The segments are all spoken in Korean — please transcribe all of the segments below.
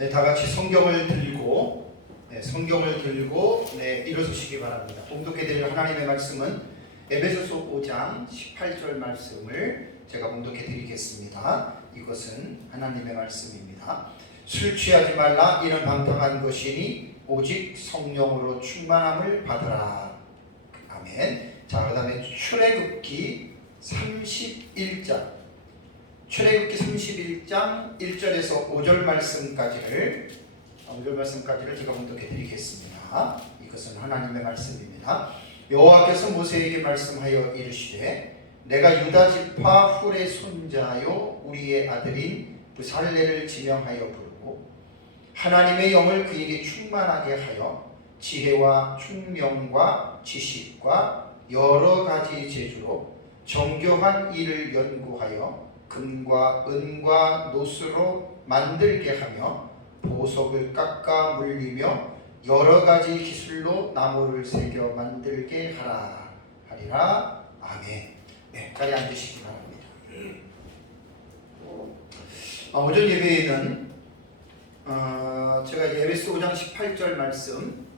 네, 다 같이 성경을 들고 일어서시기 바랍니다. 봉독해 드릴 하나님의 말씀은 에베소서 5장 18절 말씀을 제가 봉독해 드리겠습니다. 이것은 하나님의 말씀입니다. 술 취하지 말라, 이는 방탕한 것이니 오직 성령으로 충만함을 받으라. 아멘. 자, 그 다음에 출애굽기 31장 1절에서 5절 말씀까지를 제가 봉독해 드리겠습니다. 이것은 하나님의 말씀입니다. 여호와께서 모세에게 말씀하여 이르시되, 내가 유다 지파 훌의 손자요 우리의 아들인 브살레를 지명하여 부르고 하나님의 영을 그에게 충만하게 하여 지혜와 총명과 지식과 여러 가지 재주로 정교한 일을 연구하여 금과 은과 노스로 만들게 하며 보석을 깎아 물리며 여러 가지 기술로 나무를 새겨 만들게 하리라. 아멘. 네, 자리에 앉으시기 바랍니다. 오전 예배에는 제가 에베소 5장 18절 말씀,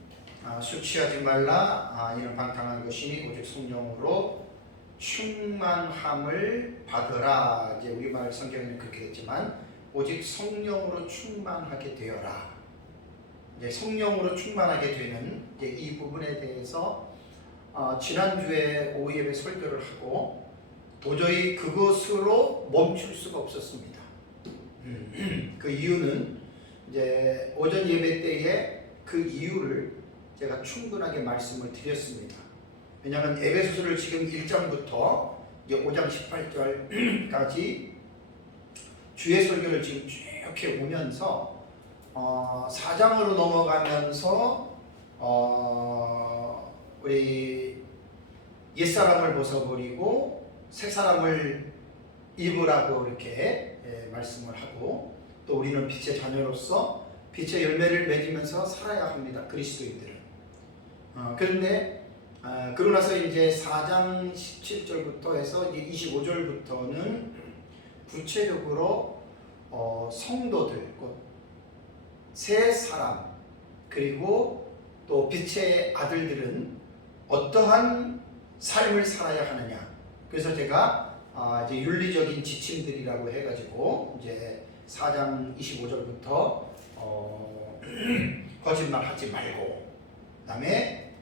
술 취하지 말라, 이는 방탕한 것이니 오직 성령으로 충만함을 받으라. 이제 우리말 성경에는 그렇게 했지만 오직 성령으로 충만하게 되어라. 이제 성령으로 충만하게 되는 이제 이 부분에 대해서 지난주에 오후 예배 설교를 하고 도저히 그것으로 멈출 수가 없었습니다. 그 이유는 이제 오전 예배 때에 그 이유를 제가 충분하게 말씀을 드렸습니다. 왜냐하면 에베소서를 지금 1장부터 이제 5장 18절까지 주의 설교를 지금 쭉 이렇게 오면서 4장으로 넘어가면서 우리 옛사람을 벗어버리고 새사람을 입으라고 이렇게 말씀을 하고, 또 우리는 빛의 자녀로서 빛의 열매를 맺으면서 살아야 합니다. 그리스도인들은. 그런데 그러고 나서 이제 4장 17절부터 해서 이제 25절부터는 구체적으로 성도들, 곧 새 사람, 그리고 또 빛의 아들들은 어떠한 삶을 살아야 하느냐. 그래서 제가 이제 윤리적인 지침들이라고 해가지고 이제 4장 25절부터 거짓말하지 말고, 그다음에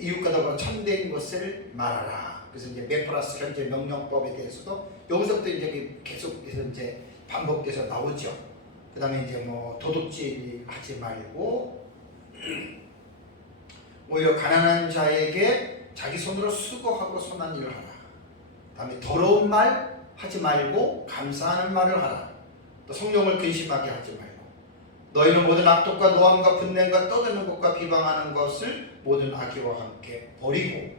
이웃과도 참된 것을 말하라. 그래서 이제 메프라스 현재 명령법에 대해서도 여기서부터 이제 계속해서 이제 반복돼서 나오죠. 그다음에 이제 뭐 도둑질 하지 말고 오히려 가난한 자에게 자기 손으로 수고하고 선한 일을 하라. 그다음에 더러운 말 하지 말고 감사하는 말을 하라. 또 성령을 근심하게 하지 말고, 너희는 모든 악독과 노함과 분냄과 떠드는 것과 비방하는 것을 모든 악의와 함께 버리고,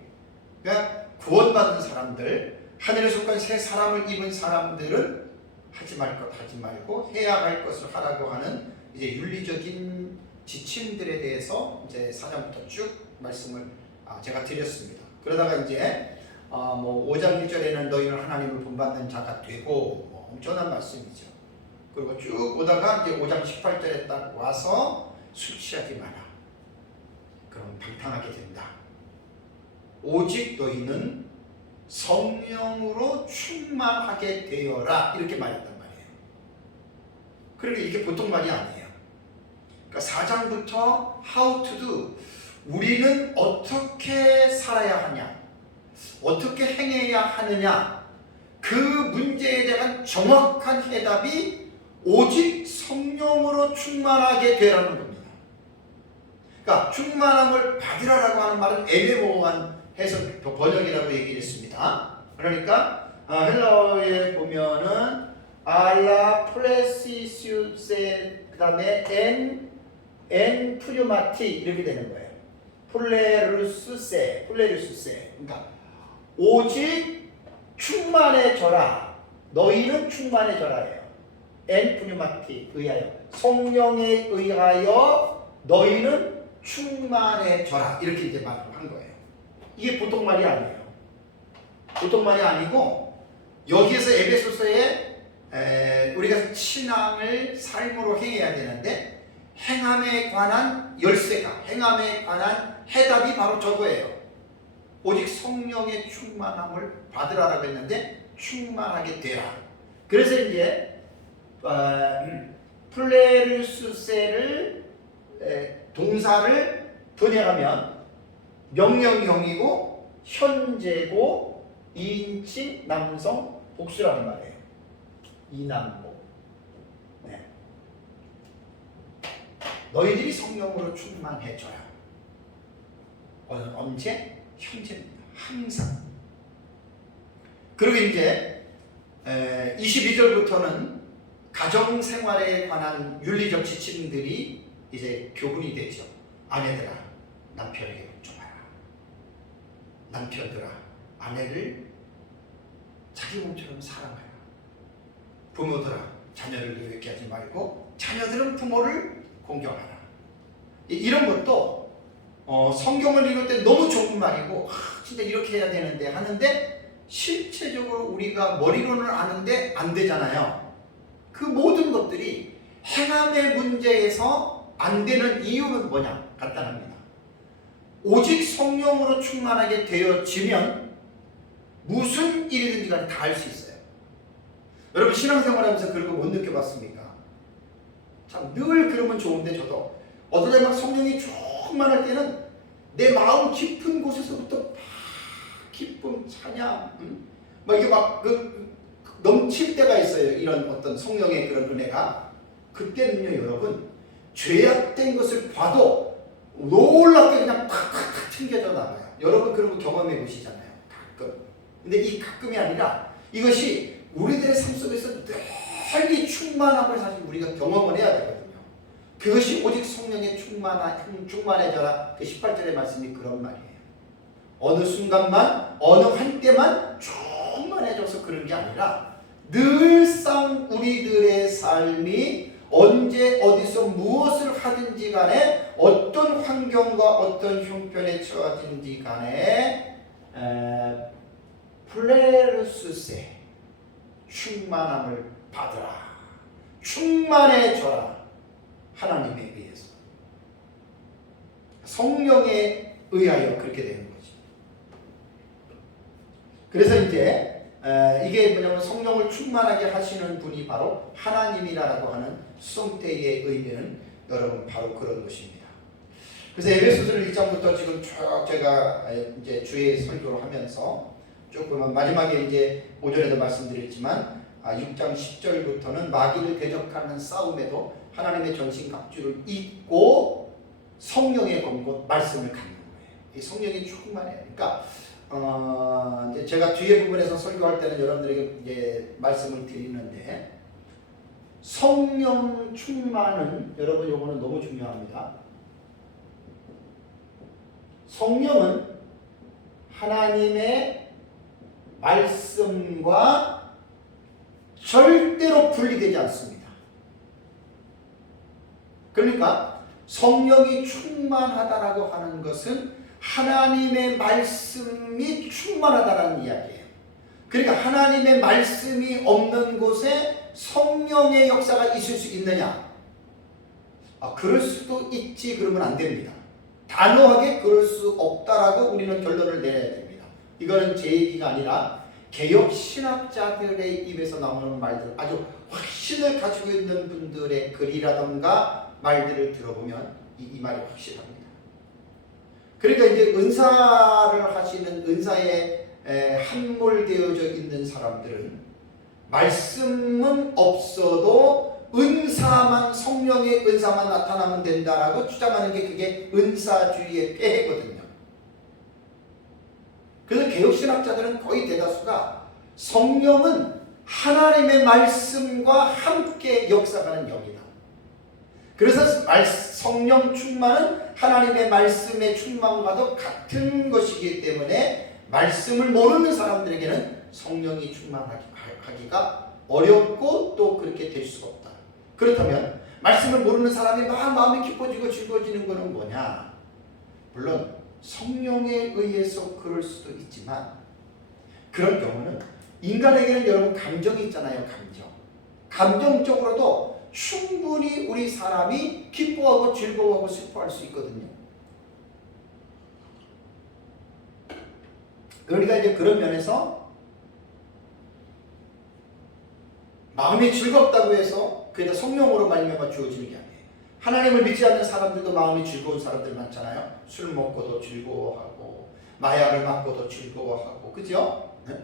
그러니까 구원받은 사람들, 하늘에 속한 새 사람을 입은 사람들은 하지 말 것 하지 말고 해야 할 것을 하라고 하는 이제 윤리적인 지침들에 대해서 이제 4장부터 쭉 말씀을 제가 드렸습니다. 그러다가 이제 뭐 5장 1절에는 너희는 하나님을 본받는 자가 되고, 뭐 엄청난 말씀이죠. 그리고 쭉 오다가 이제 5장 18절에 딱 와서 술 취하지 마라. 그럼 방탕하게 된다. 오직 너희는 성령으로 충만하게 되어라. 이렇게 말했단 말이에요. 그러니까 이게 보통 말이 아니에요. 그러니까 4장부터 how to do, 우리는 어떻게 살아야 하냐, 어떻게 행해야 하느냐, 그 문제에 대한 정확한 해답이 오직 성령으로 충만하게 되라는 겁니다. 그러니까 충만함을 받으라라고 하는 말은 애매모호한 해석 번역이라고 얘기를 했습니다. 그러니까 헬라어에 보면은 알라 프레시슈세 그다음에 엔 푸류마티 이렇게 되는 거예요. 플레루스세. 그러니까 오직 충만해져라. 너희는 충만해져라예요. 엔 푸류마티 의하여, 성령에 의하여 너희는 충만해져라. 이렇게 이제 말을 한 거예요. 이게 보통 말이 아니에요. 보통 말이 아니고, 여기에서 에베소서에 우리가 신앙을 삶으로 행해야 되는데 행함에 관한 열쇠가, 행함에 관한 해답이 바로 저거예요. 오직 성령의 충만함을 받으라라고 했는데 충만하게 되라. 그래서 이제 플레르수세를 동사를 번역하면 명령형이고 현재고 2인칭 남성 복수라는 말이에요. 이남모. 네. 너희들이 성령으로 충만해져야. 언제? 현재입니다. 항상. 그리고 이제 22절부터는 가정생활에 관한 윤리적 지침들이 이제 교훈이 되죠. 아내들아, 남편에게 복종하라. 남편들아, 아내를 자기 몸처럼 사랑하라. 부모들아, 자녀를 노엽게 하지 말고 자녀들은 부모를 공경하라. 이런 것도 성경을 읽을 때 너무 좋은 말이고 진짜 이렇게 해야 되는데 하는데 실제적으로 우리가 머리로는 아는데 안 되잖아요. 그 모든 것들이 행함의 문제에서 안 되는 이유는 뭐냐? 간단합니다. 오직 성령으로 충만하게 되어지면 무슨 일이든지 간에 다 할 수 있어요. 여러분 신앙생활하면서 그런 거 못 느껴봤습니까? 참 늘 그러면 좋은데 저도 어떤 때 막 성령이 충만할 때는 내 마음 깊은 곳에서부터 막 기쁨, 찬양, 막 이게 막 넘칠 때가 있어요. 이런 어떤 성령의 그런 은혜가. 그때는요, 여러분 죄악된 것을 봐도 놀랍게 그냥 팍팍팍 튕겨져 나가요. 여러분 그런 거 경험해 보시잖아요. 가끔. 근데 이 가끔이 아니라 이것이 우리들의 삶 속에서 늘 충만함을 사실 우리가 경험을 해야 되거든요. 그것이 오직 성령의 충만해져라. 그 18절의 말씀이 그런 말이에요. 어느 순간만, 어느 한때만 충만해져서 그런 게 아니라 늘상 우리들의 삶이 언제 어디서 무엇을 하든지 간에 어떤 환경과 어떤 형편에 처하든지 간에 플레르수세 충만함을 받으라. 충만해져라. 하나님에 의해서. 성령에 의하여 그렇게 되는 거죠. 그래서 이제 이게 뭐냐면 성령을 충만하게 하시는 분이 바로 하나님이라고 하는 수성태의 의미는 여러분 바로 그런 것입니다. 그래서 에베소서를 1장부터 지금 쭉 제가 이제 주의 설교를 하면서 조금 마지막에 이제 오전에도 말씀드렸지만 6장 10절부터는 마귀를 대적하는 싸움에도 하나님의 전신갑주를 입고 성령의 검고 말씀을 갖는 거예요. 이 성령이 충만해요. 그러니까 이제 제가 뒤에 부분에서 설교할 때는 여러분들에게 이제 말씀을 드리는데 성령 충만은 여러분 요거는 너무 중요합니다. 성령은 하나님의 말씀과 절대로 분리되지 않습니다. 그러니까 성령이 충만하다라고 하는 것은 하나님의 말씀이 충만하다라는 이야기예요. 그러니까 하나님의 말씀이 없는 곳에 성령의 역사가 있을 수 있느냐? 그럴 수도 있지 그러면 안 됩니다. 단호하게 그럴 수 없다라고 우리는 결론을 내려야 됩니다. 이거는 제 얘기가 아니라 개혁 신학자들의 입에서 나오는 말들, 아주 확신을 가지고 있는 분들의 글이라던가 말들을 들어보면 이 말이 확실합니다. 그러니까 이제 은사를 하시는 은사에 함몰되어져 있는 사람들은 말씀은 없어도 은사만, 성령의 은사만 나타나면 된다라고 주장하는 게 그게 은사주의의 폐해거든요. 그래서 개혁신학자들은 거의 대다수가 성령은 하나님의 말씀과 함께 역사하는 영이다. 그래서 성령 충만은 하나님의 말씀의 충만과도 같은 것이기 때문에 말씀을 모르는 사람들에게는 성령이 충만하기가 어렵고 또 그렇게 될 수가 없다. 그렇다면 말씀을 모르는 사람이 막 마음이 깊어지고 즐거워지는 것은 뭐냐? 물론 성령에 의해서 그럴 수도 있지만 그런 경우는 인간에게는 여러분 감정이 있잖아요. 감정. 감정적으로도 충분히 우리 사람이 기뻐하고 즐거워하고 슬퍼할 수 있거든요. 그러니까 이제 그런 면에서 마음이 즐겁다고 해서 그게 다 성령으로 말미암아 주어지는 게 아니에요. 하나님을 믿지 않는 사람들도 마음이 즐거운 사람들 많잖아요. 술 먹고도 즐거워하고 마약을 맞고도 즐거워하고, 그죠? 네?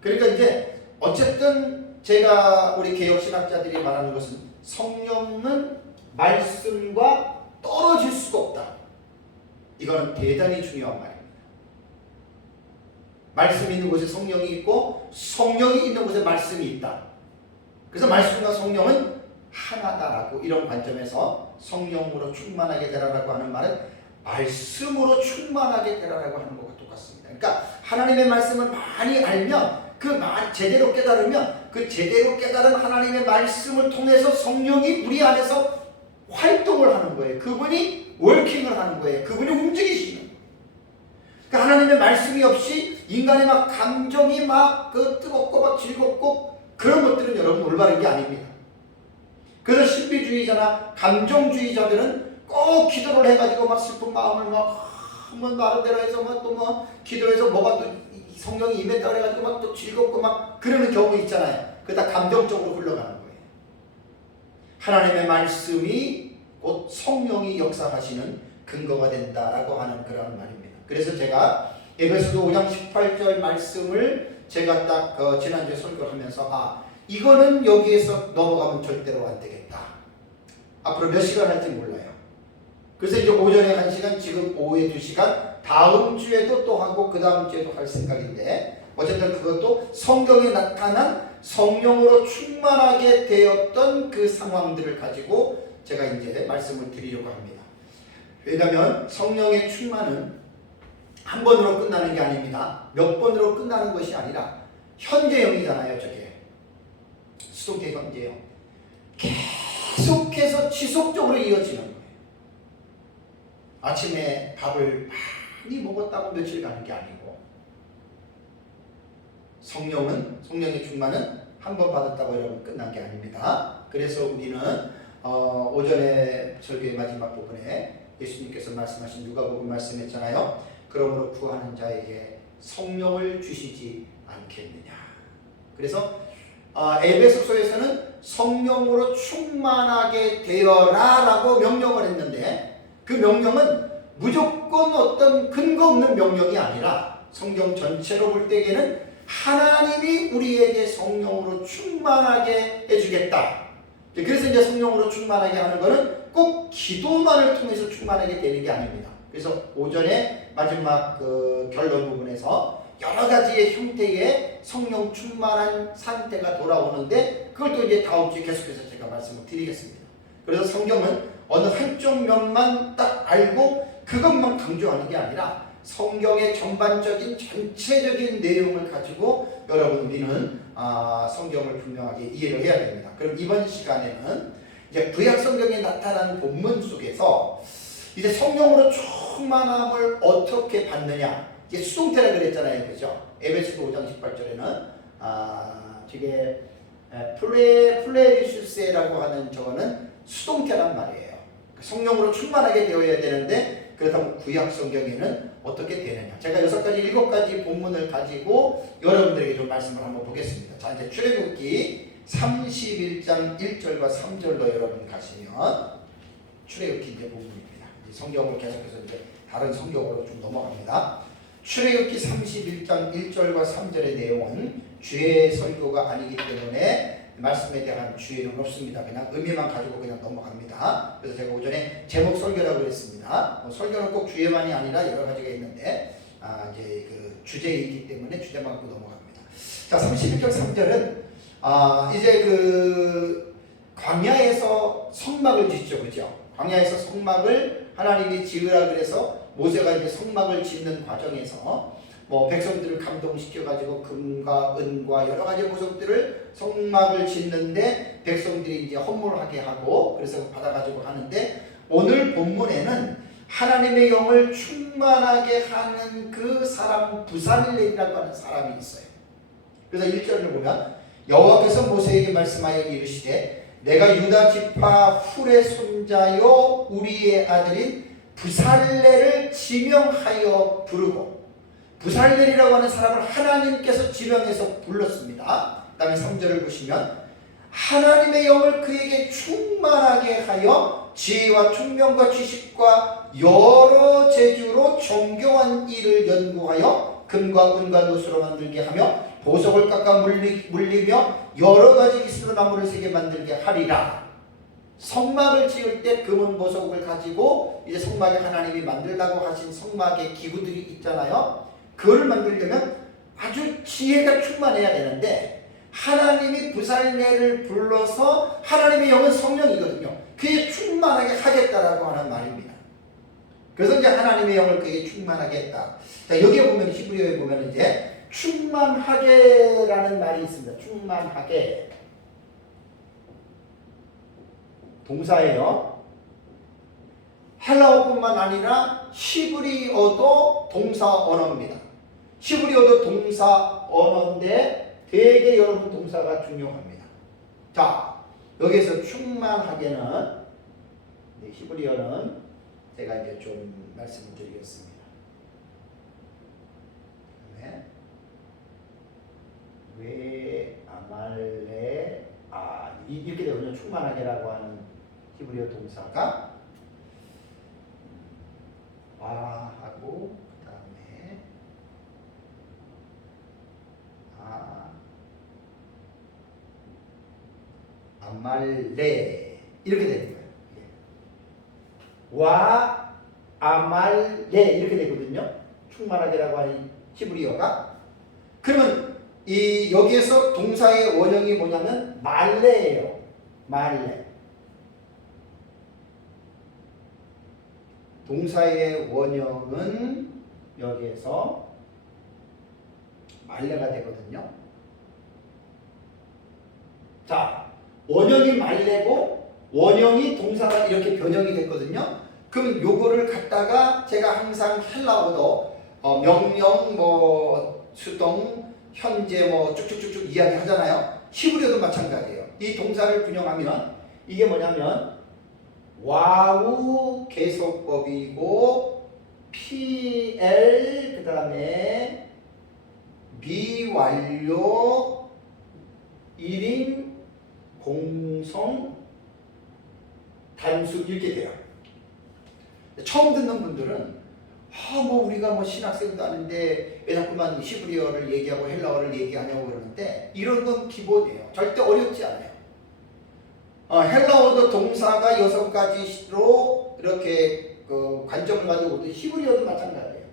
그러니까 이제 어쨌든 제가 우리 개혁신학자들이 말하는 것은 성령은 말씀과 떨어질 수가 없다. 이거는 대단히 중요한 말입니다. 말씀이 있는 곳에 성령이 있고 성령이 있는 곳에 말씀이 있다. 그래서 말씀과 성령은 하나다라고, 이런 관점에서 성령으로 충만하게 되라라고 하는 말은 말씀으로 충만하게 되라라고 하는 것과 똑같습니다. 그러니까 하나님의 말씀을 많이 알면, 제대로 깨달으면 그 제대로 깨달은 하나님의 말씀을 통해서 성령이 우리 안에서 활동을 하는 거예요. 그분이 워킹을 하는 거예요. 그분이 움직이시는 거예요. 그러니까 하나님의 말씀이 없이 인간의 막 감정이 막 뜨겁고 막 즐겁고 그런 것들은 여러분 올바른 게 아닙니다. 그래서 신비주의자나 감정주의자들은 꼭 기도를 해가지고 막 슬픈 마음을 막 한번 나름대로 해서 막 또 뭐 기도해서 뭐가 또 성령이 임했다 그래가지고 막 또 즐겁고 막 그러는 경우 있잖아요. 그게 다 감정적으로 흘러가는 거예요. 하나님의 말씀이 곧 성령이 역사하시는 근거가 된다라고 하는 그런 말입니다. 그래서 제가 에베소서 5장 18절 말씀을 제가 딱 지난주에 설교를 하면서 이거는 여기에서 넘어가면 절대로 안 되겠다. 앞으로 몇 시간 할지 몰라요. 그래서 이제 오전에 1시간, 지금 오후에 2시간, 다음 주에도 또 하고 그 다음 주에도 할 생각인데, 어쨌든 그것도 성경에 나타난 성령으로 충만하게 되었던 그 상황들을 가지고 제가 이제 말씀을 드리려고 합니다. 왜냐하면 성령의 충만은 한 번으로 끝나는 게 아닙니다. 몇 번으로 끝나는 것이 아니라 현재형이잖아요. 저게 수동태 현재형, 계속해서 지속적으로 이어지는 거예요. 아침에 밥을 많이 먹었다고 며칠 가는 게 아니고, 성령의 충만은 한 번 받았다고 여러분 끝난 게 아닙니다. 그래서 우리는 오전에 설교의 마지막 부분에 예수님께서 말씀하신 누가복음 말씀했잖아요. 그러므로 구하는 자에게 성령을 주시지 않겠느냐. 그래서 에베소서에서는 성령으로 충만하게 되어라 라고 명령을 했는데, 그 명령은 무조건 어떤 근거 없는 명령이 아니라 성경 전체로 볼 때에는 하나님이 우리에게 성령으로 충만하게 해주겠다. 그래서 이제 성령으로 충만하게 하는 것은 꼭 기도만을 통해서 충만하게 되는 게 아닙니다. 그래서 오전에 마지막 결론 부분에서 여러 가지의 형태의 성령 충만한 상태가 돌아오는데, 그걸 또 이제 다음 주에 계속해서 제가 말씀을 드리겠습니다. 그래서 성경은 어느 한쪽 면만 딱 알고 그것만 강조하는 게 아니라 성경의 전반적인 전체적인 내용을 가지고 여러분 우리는 성경을 분명하게 이해를 해야 됩니다. 그럼 이번 시간에는 이제 구약 성경에 나타난 본문 속에서 이제 성령으로 충만함을 어떻게 받느냐, 이게 수동태라 그랬잖아요, 그죠? 에베소서 5장 18절에는 되게 플레리슈세라고 하는 저거는 수동태란 말이에요. 성령으로 충만하게 되어야 되는데, 그렇다면 구약 성경에는 어떻게 되느냐? 제가 6가지, 7가지 본문을 가지고 여러분들에게 좀 말씀을 한번 보겠습니다. 자, 이제 출애굽기 31장 1절과 3절로 여러분 가시면 출애굽기 이제 본문입니다. 이제 성경을 계속해서 이제 다른 성경으로 좀 넘어갑니다. 출애굽기 31장 1절과 3절의 내용은 주의 설교가 아니기 때문에 말씀에 대한 주의는 없습니다. 그냥 의미만 가지고 그냥 넘어갑니다. 그래서 제가 오전에 제목 설교라고 그랬습니다. 설교는 꼭 주제만이 아니라 여러 가지가 있는데 이제 그 주제이기 때문에 주제만 갖고 넘어갑니다. 자, 31절 3절은 이제 그 광야에서 성막을 짓죠, 그죠? 광야에서 성막을 하나님이 지으라 그래서 모세가 이제 성막을 짓는 과정에서 뭐 백성들을 감동시켜가지고 금과 은과 여러 가지 보석들을 성막을 짓는데 백성들이 이제 헌물하게 하고 그래서 받아가지고 하는데, 오늘 본문에는 하나님의 영을 충만하게 하는 그 사람 부살렐이라고 하는 사람이 있어요. 그래서 1절을 보면 여호와께서 모세에게 말씀하여 이르시되 내가 유다 지파 훌의 손자요 우리의 아들인 부살레를 지명하여 부르고, 부살렐이라고 하는 사람을 하나님께서 지명해서 불렀습니다. 그 다음에 3절을 보시면 하나님의 영을 그에게 충만하게 하여 지혜와 총명과 지식과 여러 재주로 정교한 일을 연구하여 금과 은과 노수로 만들게 하며 보석을 깎아 물리며 여러 가지 이스로 나무를 새게 만들게 하리라. 성막을 지을 때 금은 보석을 가지고 이제 성막에 하나님이 만들라고 하신 성막의 기구들이 있잖아요. 그걸 만들려면 아주 지혜가 충만해야 되는데 하나님이 부살레를 불러서, 하나님의 영은 성령이거든요. 그에 충만하게 하겠다라고 하는 말입니다. 그래서 이제 하나님의 영을 그에게 충만하게 했다. 자, 여기에 보면 히브리어에 보면 이제 충만하게라는 말이 있습니다. 충만하게. 동사예요. 헬라어뿐만 아니라 히브리어도 동사 언어입니다. 히브리어도 동사 언어인데 되게 여러분 동사가 중요합니다. 자, 여기에서 충만하게는 히브리어는 제가 이제 좀 말씀을 드리겠습니다. 왜 아말레 이렇게 되거든요. 충만하게라고 하는 히브리어 동사가 하고 그 다음에 아말레 이렇게 되는 거예요. 와 아말레 이렇게 되거든요. 충만하게라고 하는 히브리어가. 그러면 이 여기에서 동사의 원형이 뭐냐면 말레예요. 말레. 동사의 원형은 여기에서 말레가 되거든요. 자, 원형이 말레고 원형이 동사가 이렇게 변형이 됐거든요. 그럼 요거를 갖다가 제가 항상 헬라어도 명령, 수동, 현재 쭉쭉쭉쭉 이야기 하잖아요. 히브리어도 마찬가지예요. 이 동사를 분형하면 이게 뭐냐면 와우 계속법이고 PL 그 다음에 미완료 1인 공성 단수 이렇게 돼요. 처음 듣는 분들은 우리가 신학생도 아닌데 왜 자꾸만 히브리어를 얘기하고 헬라어를 얘기하냐고 그러는데 이런 건 기본이에요. 절대 어렵지 않아요. 헬라어도 동사가 6가지로 이렇게 관점을 가지고 있고 히브리어도 마찬가지예요.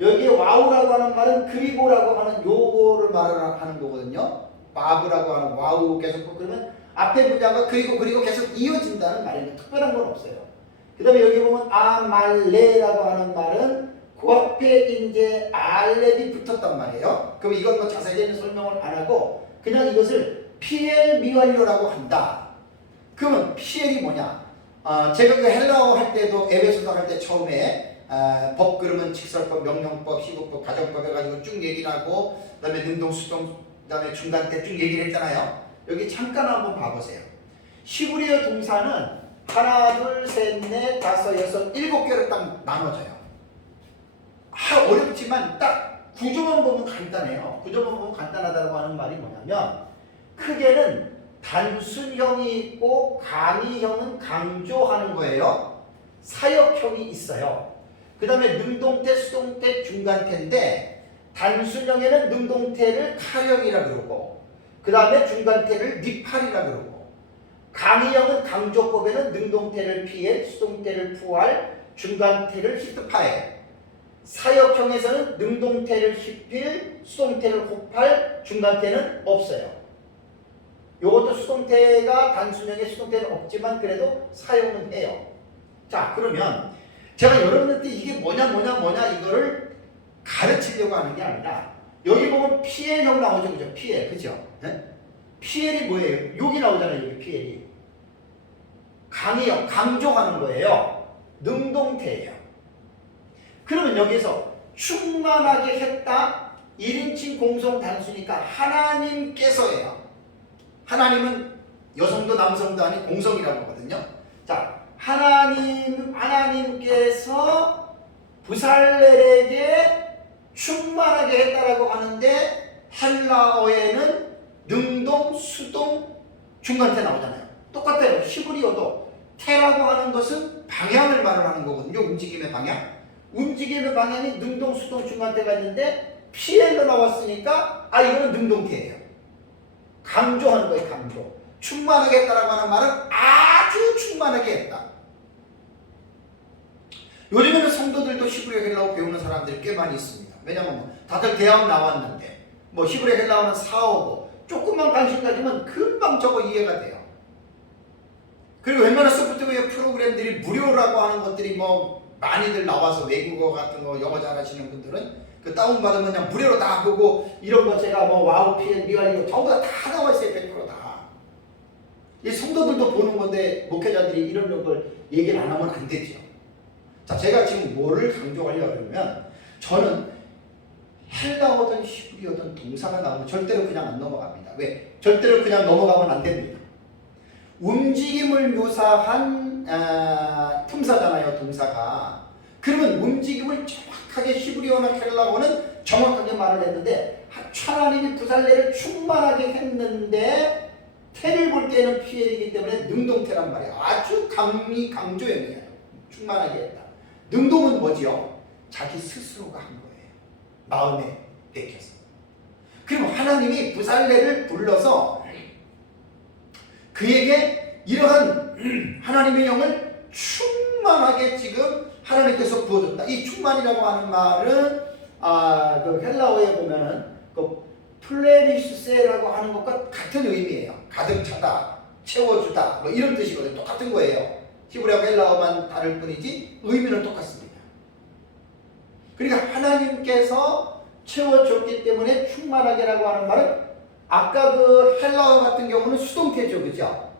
여기에 와우라고 하는 말은 그리고라고 하는 요거를 말하는 거거든요. 바브라고 하는 와우 계속 그러면 앞에 문자가 그리고 계속 이어진다는 말입니다. 특별한 건 없어요. 그 다음에 여기 보면 아말레라고 하는 말은 그 앞에 이제 알렙이 붙었단 말이에요. 그럼 이건 자세히 설명을 안 하고 그냥 이것을 PL 미완료라고 한다. 그러면 PL이 뭐냐? 제가 그 헬라어 할 때도 에베소서 할 때 처음에 법 그러면 직설법, 명령법, 시구법, 가정법 해가지고 쭉 얘기를 하고 그 다음에 능동, 수동, 그 다음에 중간 때 쭉 얘기를 했잖아요. 여기 잠깐 한번 봐보세요. 히브리어 동사는 하나, 둘, 셋, 넷, 다섯, 여섯, 7개로 딱 나눠져요. 어렵지만 딱 구조만 보면 간단해요. 구조만 보면 간단하다고 하는 말이 뭐냐면 크게는 단순형이 있고 강의형은 강조하는 거예요. 사역형이 있어요. 그 다음에 능동태, 수동태, 중간태인데 단순형에는 능동태를 카형이라 그러고 그 다음에 중간태를 니팔이라 그러고 강의형은 강조법에는 능동태를 PL, 수동태를 FR, 중간태를 히트파엘. 사역형에서는 능동태를 히필, 수동태를 호팔, 중간태는 없어요. 요것도 수동태가 단순형에 수동태는 없지만 그래도 사용은 해요. 자, 그러면 제가 여러분한테 이게 뭐냐 이거를 가르치려고 하는 게 아니라 여기 보면 PL형 나오죠. 그죠? PL. 그죠? 네? PL이 뭐예요? 여기 나오잖아요. 여기 PL이. 강의형, 강조하는 거예요. 능동태예요. 그러면 여기서 충만하게 했다. 1인칭 공성 단수니까 하나님께서예요. 하나님은 여성도 남성도 아닌 공성이라고 하거든요. 자, 하나님께서 부살렐에게 충만하게 했다라고 하는데 헬라어에는 능동, 수동, 중간태 나오잖아요. 똑같아요. 히브리어도 태라고 하는 것은 방향을 말하는 거거든요. 움직임의 방향. 움직임의 방향이 능동, 수동, 중간태가 있는데 피엘로 나왔으니까 이거는 능동태예요. 강조하는 거예요. 강조. 충만하게 했다라고 하는 말은 아주 충만하게 했다. 요즘에는 성도들도 히브리 헬라어 배우는 사람들이 꽤 많이 있습니다. 왜냐면 다들 대학 나왔는데 히브리 헬라어는 사오고 조금만 관심 가지면 금방 저거 이해가 돼요. 그리고 웬만한 소프트웨어 프로그램들이 무료라고 하는 것들이 많이들 나와서 외국어 같은 거 영어 잘하시는 분들은 그 다운받으면 그냥 무료로 다 보고 이런 거 제가 와우, PN, 미완료 전부 다 나와 있어요. 100% 다. 이 성도들도 보는 건데 목회자들이 이런 걸 얘기를 안 하면 안 되죠. 자, 제가 지금 뭐를 강조하려고 하면 저는 헬라어든 히브리어든 동사가 나오면 절대로 그냥 안 넘어갑니다. 왜? 절대로 그냥 넘어가면 안 됩니다. 움직임을 묘사한 품사잖아요. 동사가. 그러면 움직임을 정확하게 히브리어나 헬라어는 정확하게 말을 했는데 하나님이 부살렐을 충만하게 했는데 태를 볼 때는 피엘이기 때문에 능동태란 말이에요. 아주 강조형이에요. 충만하게 했다. 능동은 뭐지요? 자기 스스로가 한 거예요. 마음에 내켜서. 그럼 하나님이 부살렐을 불러서 그에게 이러한 하나님의 영을 충만하게 지금 하나님께서 부어줬다. 이 충만이라고 하는 말은 그 헬라어에 보면은 그 플레리슈세라고 하는 것과 같은 의미예요. 가득 차다, 채워주다, 이런 뜻이거든요. 똑같은 거예요. 히브리어와 헬라어만 다를 뿐이지 의미는 똑같습니다. 그러니까 하나님께서 채워줬기 때문에 충만하게라고 하는 말은 아까 그 헬라어 같은 경우는 수동태죠. 그죠?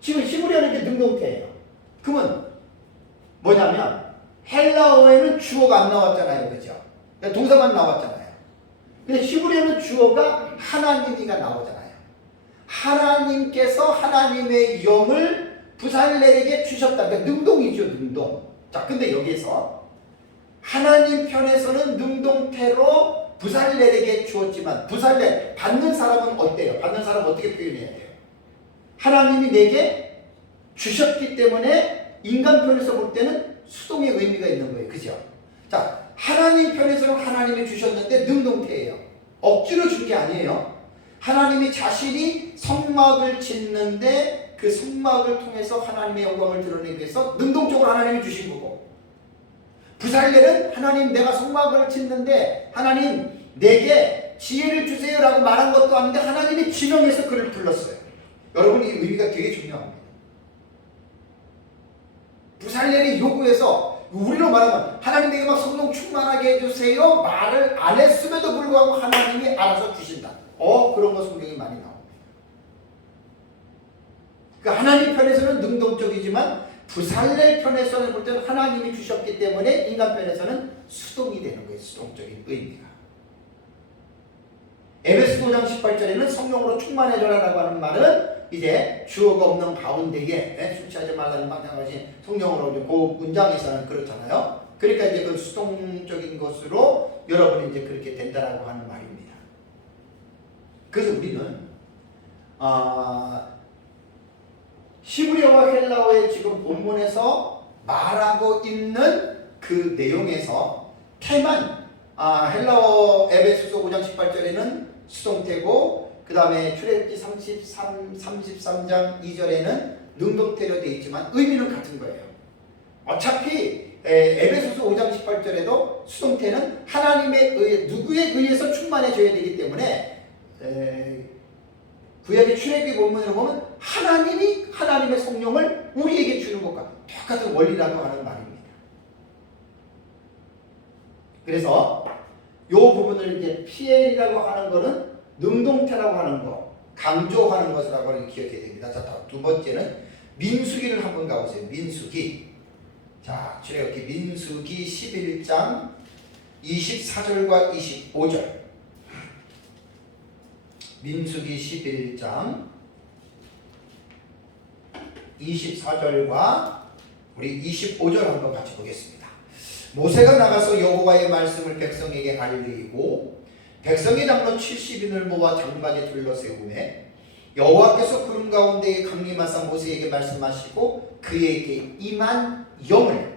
지금 히브리어는 이제 능동태예요. 그러면 뭐냐면 헬라어에는 주어가 안 나왔잖아요. 그죠? 동사만 나왔잖아요. 근데 히브리어는 주어가 하나님이가 나오잖아요. 하나님께서 하나님의 영을 부살렐에게 주셨다. 그러니까 능동이죠. 능동. 자, 근데 여기서 하나님 편에서는 능동태로 부살렐에게 주었지만 부살렐 받는 사람은 어때요? 받는 사람은 어떻게 표현해야 돼요? 하나님이 내게 주셨기 때문에 인간 편에서 볼 때는 수동의 의미가 있는 거예요. 그죠? 자, 하나님 편에서는 하나님이 주셨는데 능동태예요. 억지로 준 게 아니에요. 하나님이 자신이 성막을 짓는데 그 성막을 통해서 하나님의 영광을 드러내기 위해서 능동적으로 하나님이 주신 거고, 부살렐은 하나님 내가 성막을 짓는데 하나님 내게 지혜를 주세요라고 말한 것도 아닌데 하나님이 지명해서 그를 불렀어요. 여러분, 이 의미가 되게 중요합니다. 부살렐이 요구해서 우리로 말하면 하나님 내게 막 성령 충만하게 해주세요 말을 안 했음에도 불구하고 하나님이 알아서 주신다. 그런 거 성경이 많이 나옵니다. 그러니까 하나님 편에서는 능동적이지만 부살렐 편에서는 볼 때는 하나님이 주셨기 때문에 인간 편에서는 수동이 되는 거예요. 수동적인 의미가. 에베소 5장 18절에는 성령으로 충만해져라라고 하는 말은 이제 주어가 없는 가운데에 술 취하지 말라는 방향하신 성령으로 그 문장에서는 그렇잖아요. 그러니까 이제 그 수동적인 것으로 여러분이 이제 그렇게 된다라고 하는 말입니다. 그래서 우리는 히브리어와 헬라어의 지금 본문에서 말하고 있는 그 내용에서 태만 헬라어 에베소서 5장 18절에는 수동태고 그 다음에 출애굽기 33장 2절에는 능동태로 되어 있지만 의미는 같은 거예요. 어차피 에베소서 5장 18절에도 수동태는 하나님의 누구에 의해서 충만해져야 되기 때문에 구약의 출애굽기 본문으로 보면 하나님이 하나님의 성령을 우리에게 주는 것과 똑같은 원리라고 하는 말입니다. 그래서 이 부분을 이제 피엘이라고 하는 것은 능동태라고 하는 것, 강조하는 것이라고 기억해야 됩니다. 자, 두 번째는 민수기를 한번 가보세요. 민수기. 자, 출애굽기 민수기 11장 24절과 25절. 민수기 11장 24절과 우리 25절 한번 같이 보겠습니다. 모세가 나가서 여호와의 말씀을 백성에게 알리고 백성의 장로 70인을 모아 장막에 둘러세우매 여호와께서 구름 가운데에 강림하사 모세에게 말씀하시고 그에게 임한 영을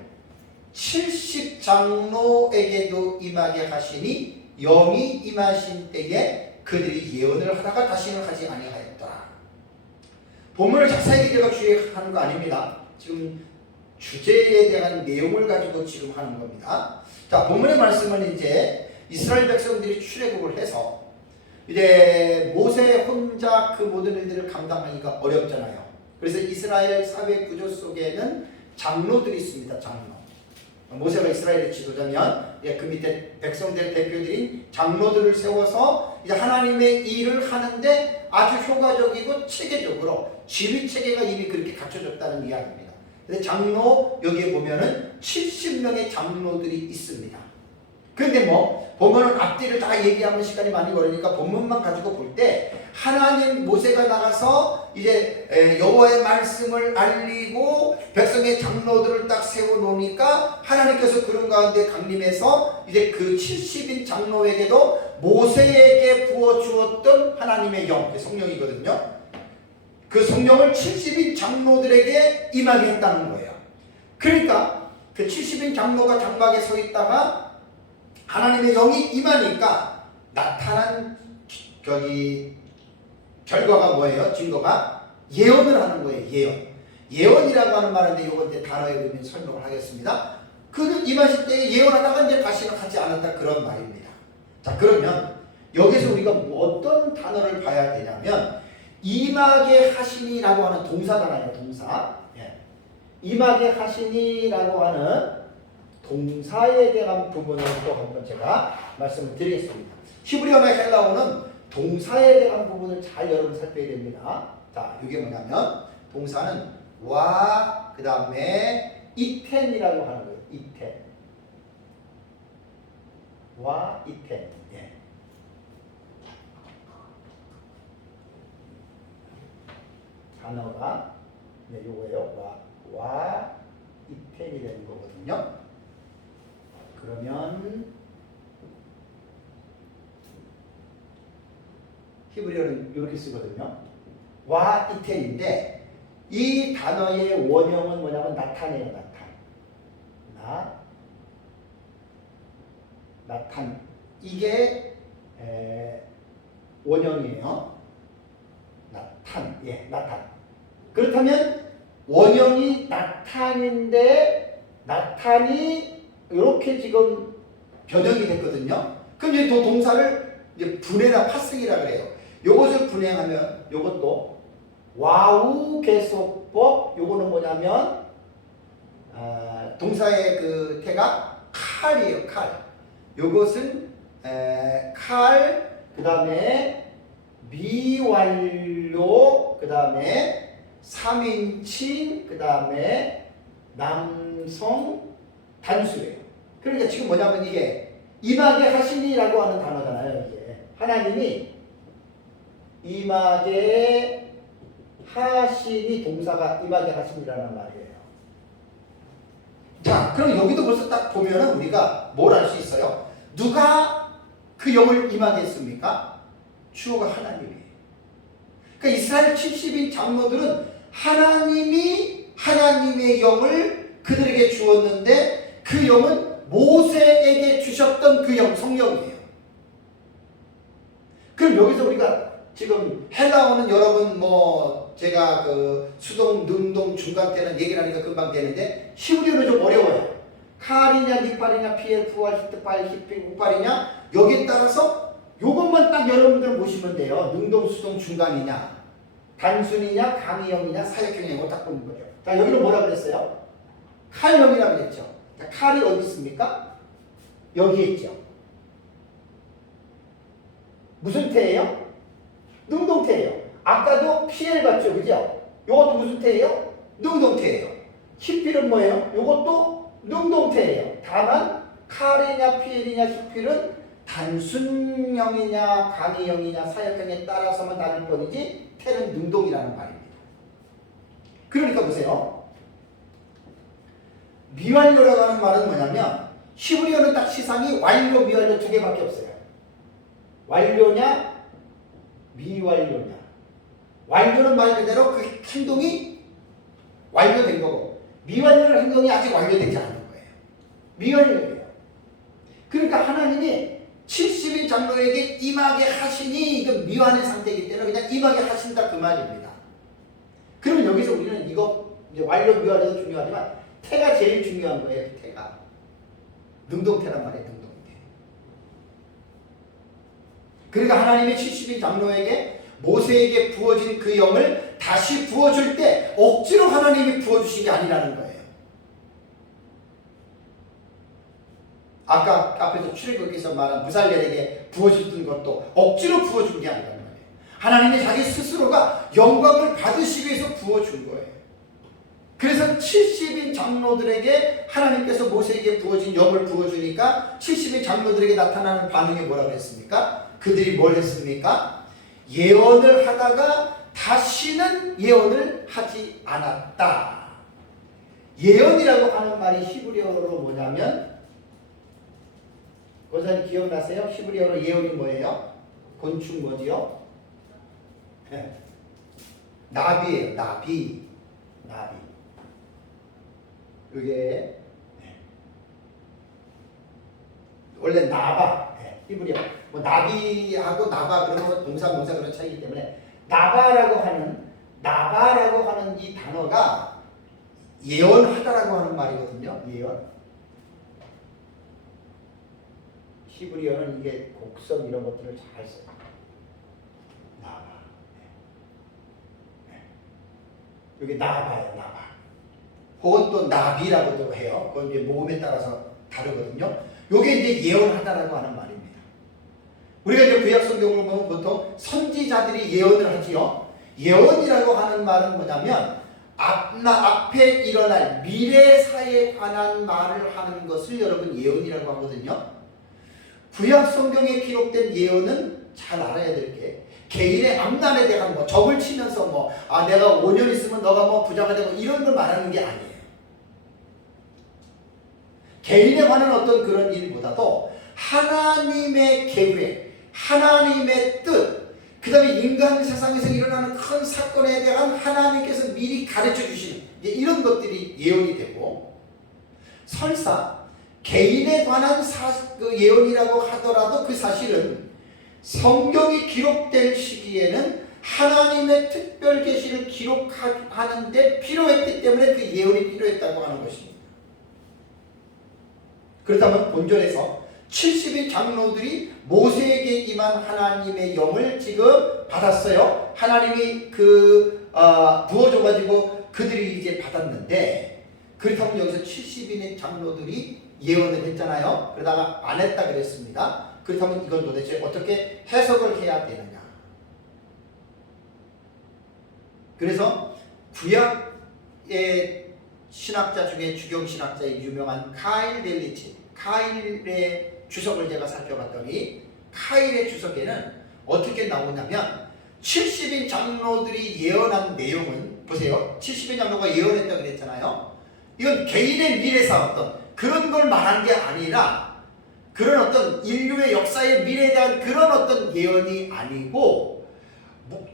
70장로에게도 임하게 하시니 영이 임하신 때에 그들이 예언을 하다가 다시는 하지 아니하였더라. 본문을 자세히 제가 주의하는 거 아닙니다. 지금 주제에 대한 내용을 가지고 지금 하는 겁니다. 자, 본문의 말씀은 이제 이스라엘 백성들이 출애굽을 해서 이제 모세 혼자 그 모든 일들을 감당하기가 어렵잖아요. 그래서 이스라엘 사회 구조 속에는 장로들이 있습니다. 장로. 모세가 이스라엘의 지도자면 그 밑에 백성들의 대표들인 장로들을 세워서 이제 하나님의 일을 하는데 아주 효과적이고 체계적으로 지휘 체계가 이미 그렇게 갖춰졌다는 이야기입니다. 근데 장로 여기에 보면은 70명의 장로들이 있습니다. 그런데 본문은 앞뒤를 다 얘기하면 시간이 많이 걸리니까 본문만 가지고 볼 때 하나님 모세가 나가서 이제 여호와의 말씀을 알리고 백성의 장로들을 딱 세워 놓으니까 하나님께서 그런 가운데 강림해서 이제 그 70인 장로에게도 모세에게 부어 주었던 하나님의 영, 성령이거든요. 그 성령을 70인 장로들에게 임하게 했다는 거예요. 그러니까 그 70인 장로가 장막에 서 있다가 하나님의 영이 임하니까 나타난 결과가 뭐예요? 증거가 예언을 하는 거예요. 예언. 예언이라고 하는 말인데 이거 이제 단어에 의미 설명을 하겠습니다. 그는 임하실 때 예언하다가 이제 다시는 하지 않았다 그런 말입니다. 자, 그러면 여기서 우리가 어떤 단어를 봐야 되냐면 임하게 하시니라고 하는 동사잖아요. 동사. 임하게 하시니라고 하는 동사에 대한 부분을 또 한번 제가 말씀을 드리겠습니다. 히브리어나 헬라어는 동사에 대한 부분을 잘 여러분 살펴야 됩니다. 자, 이게 뭐냐면 동사는 와, 그 다음에 이텐이라고 하는 거예요. 이텐. 와, 이텐. 단어가 요거예요. 와, 이텐이 되는 거거든요. 그러면 히브리어는 이렇게 쓰거든요. 와 이텐인데 이 단어의 원형은 뭐냐면 나탄이에요. 나탄. 이게 원형이에요. 나탄. 그렇다면 원형이 나탄인데 나탄이 이렇게 지금 변형이 됐거든요. 그럼 이제 동사를 이제 분해나 파생이라 그래요. 요것을 분해하면 요것도 와우 계속법. 요거는 뭐냐면 동사의 그 태가 칼이에요. 칼. 요것은 칼, 그 다음에 미완료, 그 다음에 3인칭, 그 다음에 남성 단수예요. 그러니까 지금 뭐냐면 이게 임하게 하시니라고 하는 단어잖아요. 이게 하나님이 임하게 하시니 동사가 임하게 하시니라는 말이에요. 자, 그럼 여기도 벌써 딱 보면은 우리가 뭘 알 수 있어요? 누가 그 영을 임하게 했습니까? 주어가 하나님이에요. 그러니까 이스라엘 70인 장로들은 하나님이 하나님의 영을 그들에게 주었는데 그 영은 모세에게 주셨던 그 영, 성령이에요. 그럼 여기서 우리가 지금 헬라어는 여러분 제가 그 수동, 능동, 중간 때는 얘기를 하니까 금방 되는데 히브리어는 좀 어려워요. 칼이냐, 니팔이냐, 피엘, 부활, 히트팔, 히핑, 우팔이냐 여기에 따라서 요것만 딱 여러분들 보시면 돼요. 능동, 수동, 중간이냐, 단순이냐, 강의형이냐, 사역형이냐 이거 딱 보는 거죠. 자, 여기는 뭐라 그랬어요? 칼형이라고 그랬죠. 자, 칼이 어디 있습니까? 여기에 있죠. 무슨 태예요? 능동태예요. 아까도 PL 봤죠, 그죠? 이것도 무슨 태예요? 능동태예요. 히필은 뭐예요? 이것도 능동태예요. 다만 칼이냐 PL이냐 히필은 단순형이냐 강의형이냐 사역형에 따라서만 다를 뿐이지 태는 능동이라는 말입니다. 그러니까 보세요. 미완료라고 하는 말은 뭐냐면 히브리어는 딱 시상이 완료, 미완료 두 개밖에 없어요. 완료냐, 미완료냐. 완료는 말 그대로 그 행동이 완료된 거고, 미완료는 행동이 아직 완료되지 않은 거예요. 미완료예요. 그러니까 하나님이 70인 장로에게 임하게 하시니 이건 미완의 상태이기 때문에 그냥 임하게 하신다 그 말입니다. 그러면 여기서 우리는 이거 이제 완료, 미완료도 중요하지만 태가 제일 중요한 거예요. 태가. 능동태란 말이에요. 능동태. 그러니까 하나님의 70인 장로에게 모세에게 부어진 그 영을 다시 부어줄 때 억지로 하나님이 부어주신 게 아니라는 거예요. 아까 앞에서 출애굽기에서 말한 무살렐에게 부어주던 것도 억지로 부어준 게 아니라는 거예요. 하나님이 자기 스스로가 영광을 받으시기 위해서 부어준 거예요. 그래서 70인 장로들에게 하나님께서 모세에게 부어진 영을 부어주니까 70인 장로들에게 나타나는 반응이 뭐라고 했습니까? 그들이 뭘 했습니까? 예언을 하다가 다시는 예언을 하지 않았다. 예언이라고 하는 말이 히브리어로 뭐냐면, 고사님 기억나세요? 히브리어로 예언이 뭐예요? 곤충 뭐지요? 나비예요. 나비. 그게 원래 나바, 히브리어. 뭐 나비하고 나바 그러면 동사 그런 차이기 때문에 나바라고 하는 이 단어가 예언하다라고 하는 말이거든요. 예언. 히브리어는 이게 곡선 이런 것들을 잘 써요. 나바. 여기 나바예요. 나바. 혹은 또 나비라고도 해요. 그건 이제 모음에 따라서 다르거든요. 요게 이제 예언하다라고 하는 말입니다. 우리가 이제 구약 성경을 보면 보통 선지자들이 예언을 하지요. 예언이라고 하는 말은 뭐냐면 앞에 일어날 미래사에 관한 말을 하는 것을 여러분 예언이라고 하거든요. 구약 성경에 기록된 예언은 잘 알아야 될 게 개인의 앞날에 대한 뭐 점을 치면서 내가 5년 있으면 너가 뭐 부자가 되고 이런 걸 말하는 게 아니에요. 개인에 관한 어떤 그런 일보다도 하나님의 계획, 하나님의 뜻, 그 다음에 인간 세상에서 일어나는 큰 사건에 대한 하나님께서 미리 가르쳐 주시는 이런 것들이 예언이 되고, 설사 개인에 관한 그 예언이라고 하더라도 그 사실은 성경이 기록될 시기에는 하나님의 특별 계시를 기록하는 데 필요했기 때문에 그 예언이 필요했다고 하는 것입니다. 그렇다면 본절에서 70인 장로들이 모세에게 임한 하나님의 영을 지금 받았어요. 하나님이 부어줘가지고 그들이 이제 받았는데, 그렇다면 여기서 70인의 장로들이 예언을 했잖아요. 그러다가 안 했다 그랬습니다. 그렇다면 이건 도대체 어떻게 해석을 해야 되느냐. 그래서 구약의 신학자 중에 주경신학자의 유명한 카일 델리치, 카일의 주석을 제가 살펴봤더니 카일의 주석에는 어떻게 나오냐면 70인 장로들이 예언한 내용은, 보세요. 70인 장로가 예언했다고 그랬잖아요. 이건 개인의 미래사 어떤 그런 걸 말한 게 아니라 그런 어떤 인류의 역사의 미래에 대한 그런 어떤 예언이 아니고,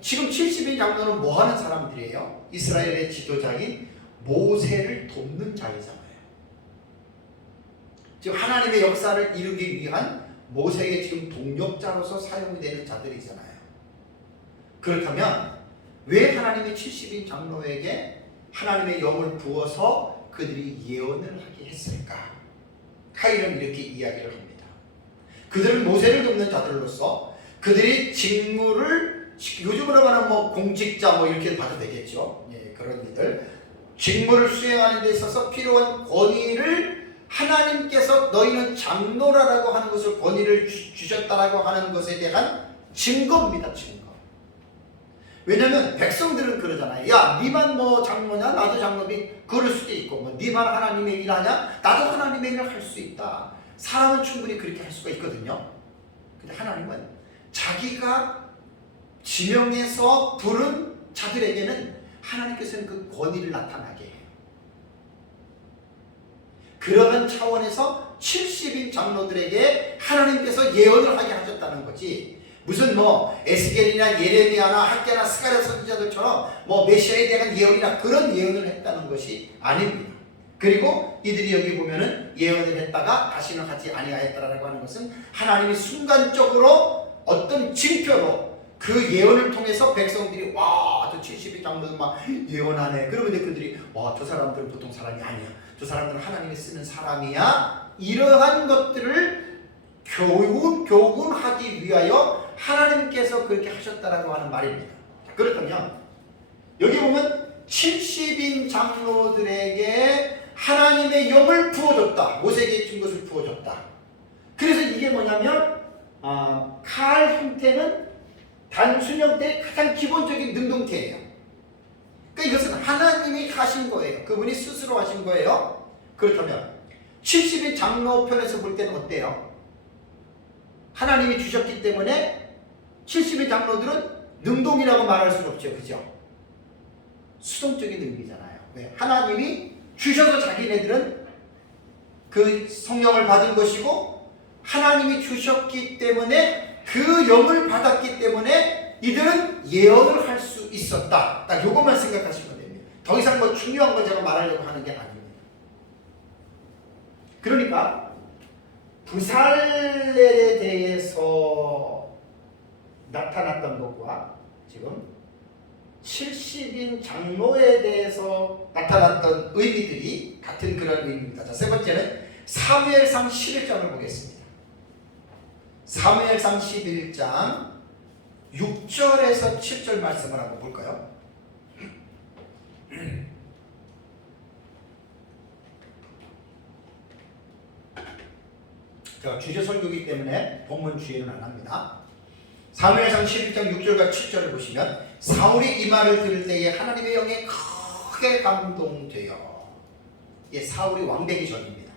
지금 70인 장로는 뭐 하는 사람들이에요? 이스라엘의 지도자인 모세를 돕는 자이잖아요. 지금 하나님의 역사를 이루기 위한 모세의 지금 동력자로서 사용이 되는 자들이잖아요. 그렇다면 왜 하나님이 70인 장로에게 하나님의 영을 부어서 그들이 예언을 하게 했을까? 카일은 이렇게 이야기를 합니다. 그들은 모세를 돕는 자들로서 그들이 직무를, 요즘으로 말하면 공직자 이렇게 봐도 되겠죠. 그런 이들 직무를 수행하는 데 있어서 필요한 권위를 하나님께서 너희는 장로라고 하는 것을 권위를 주셨다라고 하는 것에 대한 증거입니다. 증거. 왜냐하면 백성들은 그러잖아요. 야, 니만 장로냐? 나도 장로비. 그럴 수도 있고, 니만 하나님의 일 하냐? 나도 하나님의 일을 할 수 있다. 사람은 충분히 그렇게 할 수가 있거든요. 근데 하나님은 자기가 지명해서 부른 자들에게는 하나님께서는 그 권위를 나타나게 해요. 그러한 차원에서 70인 장로들에게 하나님께서 예언을 하게 하셨다는 거지, 무슨 에스겔이나 예레미야나 학개나 스가랴 선지자들처럼 메시아에 대한 예언이나 그런 예언을 했다는 것이 아닙니다. 그리고 이들이 여기 보면은 예언을 했다가 다시는 하지 아니하였다라고 하는 것은 하나님이 순간적으로 어떤 징표로 그 예언을 통해서 백성들이 와, 저 70인 장로들 막 예언하네. 그러면 그들이 와, 저 사람들은 보통 사람이 아니야. 저 사람들은 하나님이 쓰는 사람이야. 이러한 것들을 교훈하기 위하여 하나님께서 그렇게 하셨다라고 하는 말입니다. 그렇다면 여기 보면 70인 장로들에게 하나님의 영을 부어줬다. 모세에게 준 것을 부어줬다. 그래서 이게 뭐냐면 칼 형태는 단순 형태의 가장 기본적인 능동태예요. 그러니까 이것은 하나님이 하신 거예요. 그분이 스스로 하신 거예요. 그렇다면 70인 장로 편에서 볼 때는 어때요? 하나님이 주셨기 때문에 70인 장로들은 능동이라고 말할 수는 없죠. 그죠? 수동적인 의미잖아요. 왜? 하나님이 주셔서 자기네들은 그 성령을 받은 것이고 하나님이 주셨기 때문에 그 영을 받았기 때문에 이들은 예언을 할 수 있었다. 딱 이것만 생각하시면 됩니다. 더 이상 중요한 걸 제가 말하려고 하는 게 아닙니다. 그러니까 부살렐에 대해서 나타났던 것과 지금 70인 장로에 대해서 나타났던 의미들이 같은 그런 의미입니다. 자, 세 번째는 사무엘상 11장을 보겠습니다. 사무엘상 11장 6절에서 7절 말씀을 한번 볼까요? 제가 주제 설교이기 때문에 본문 주의는 안 합니다. 사무엘상 11장 6절과 7절을 보시면 사울이 이 말을 들을 때에 하나님의 영에 크게 감동되어, 사울이 왕되기 전입니다.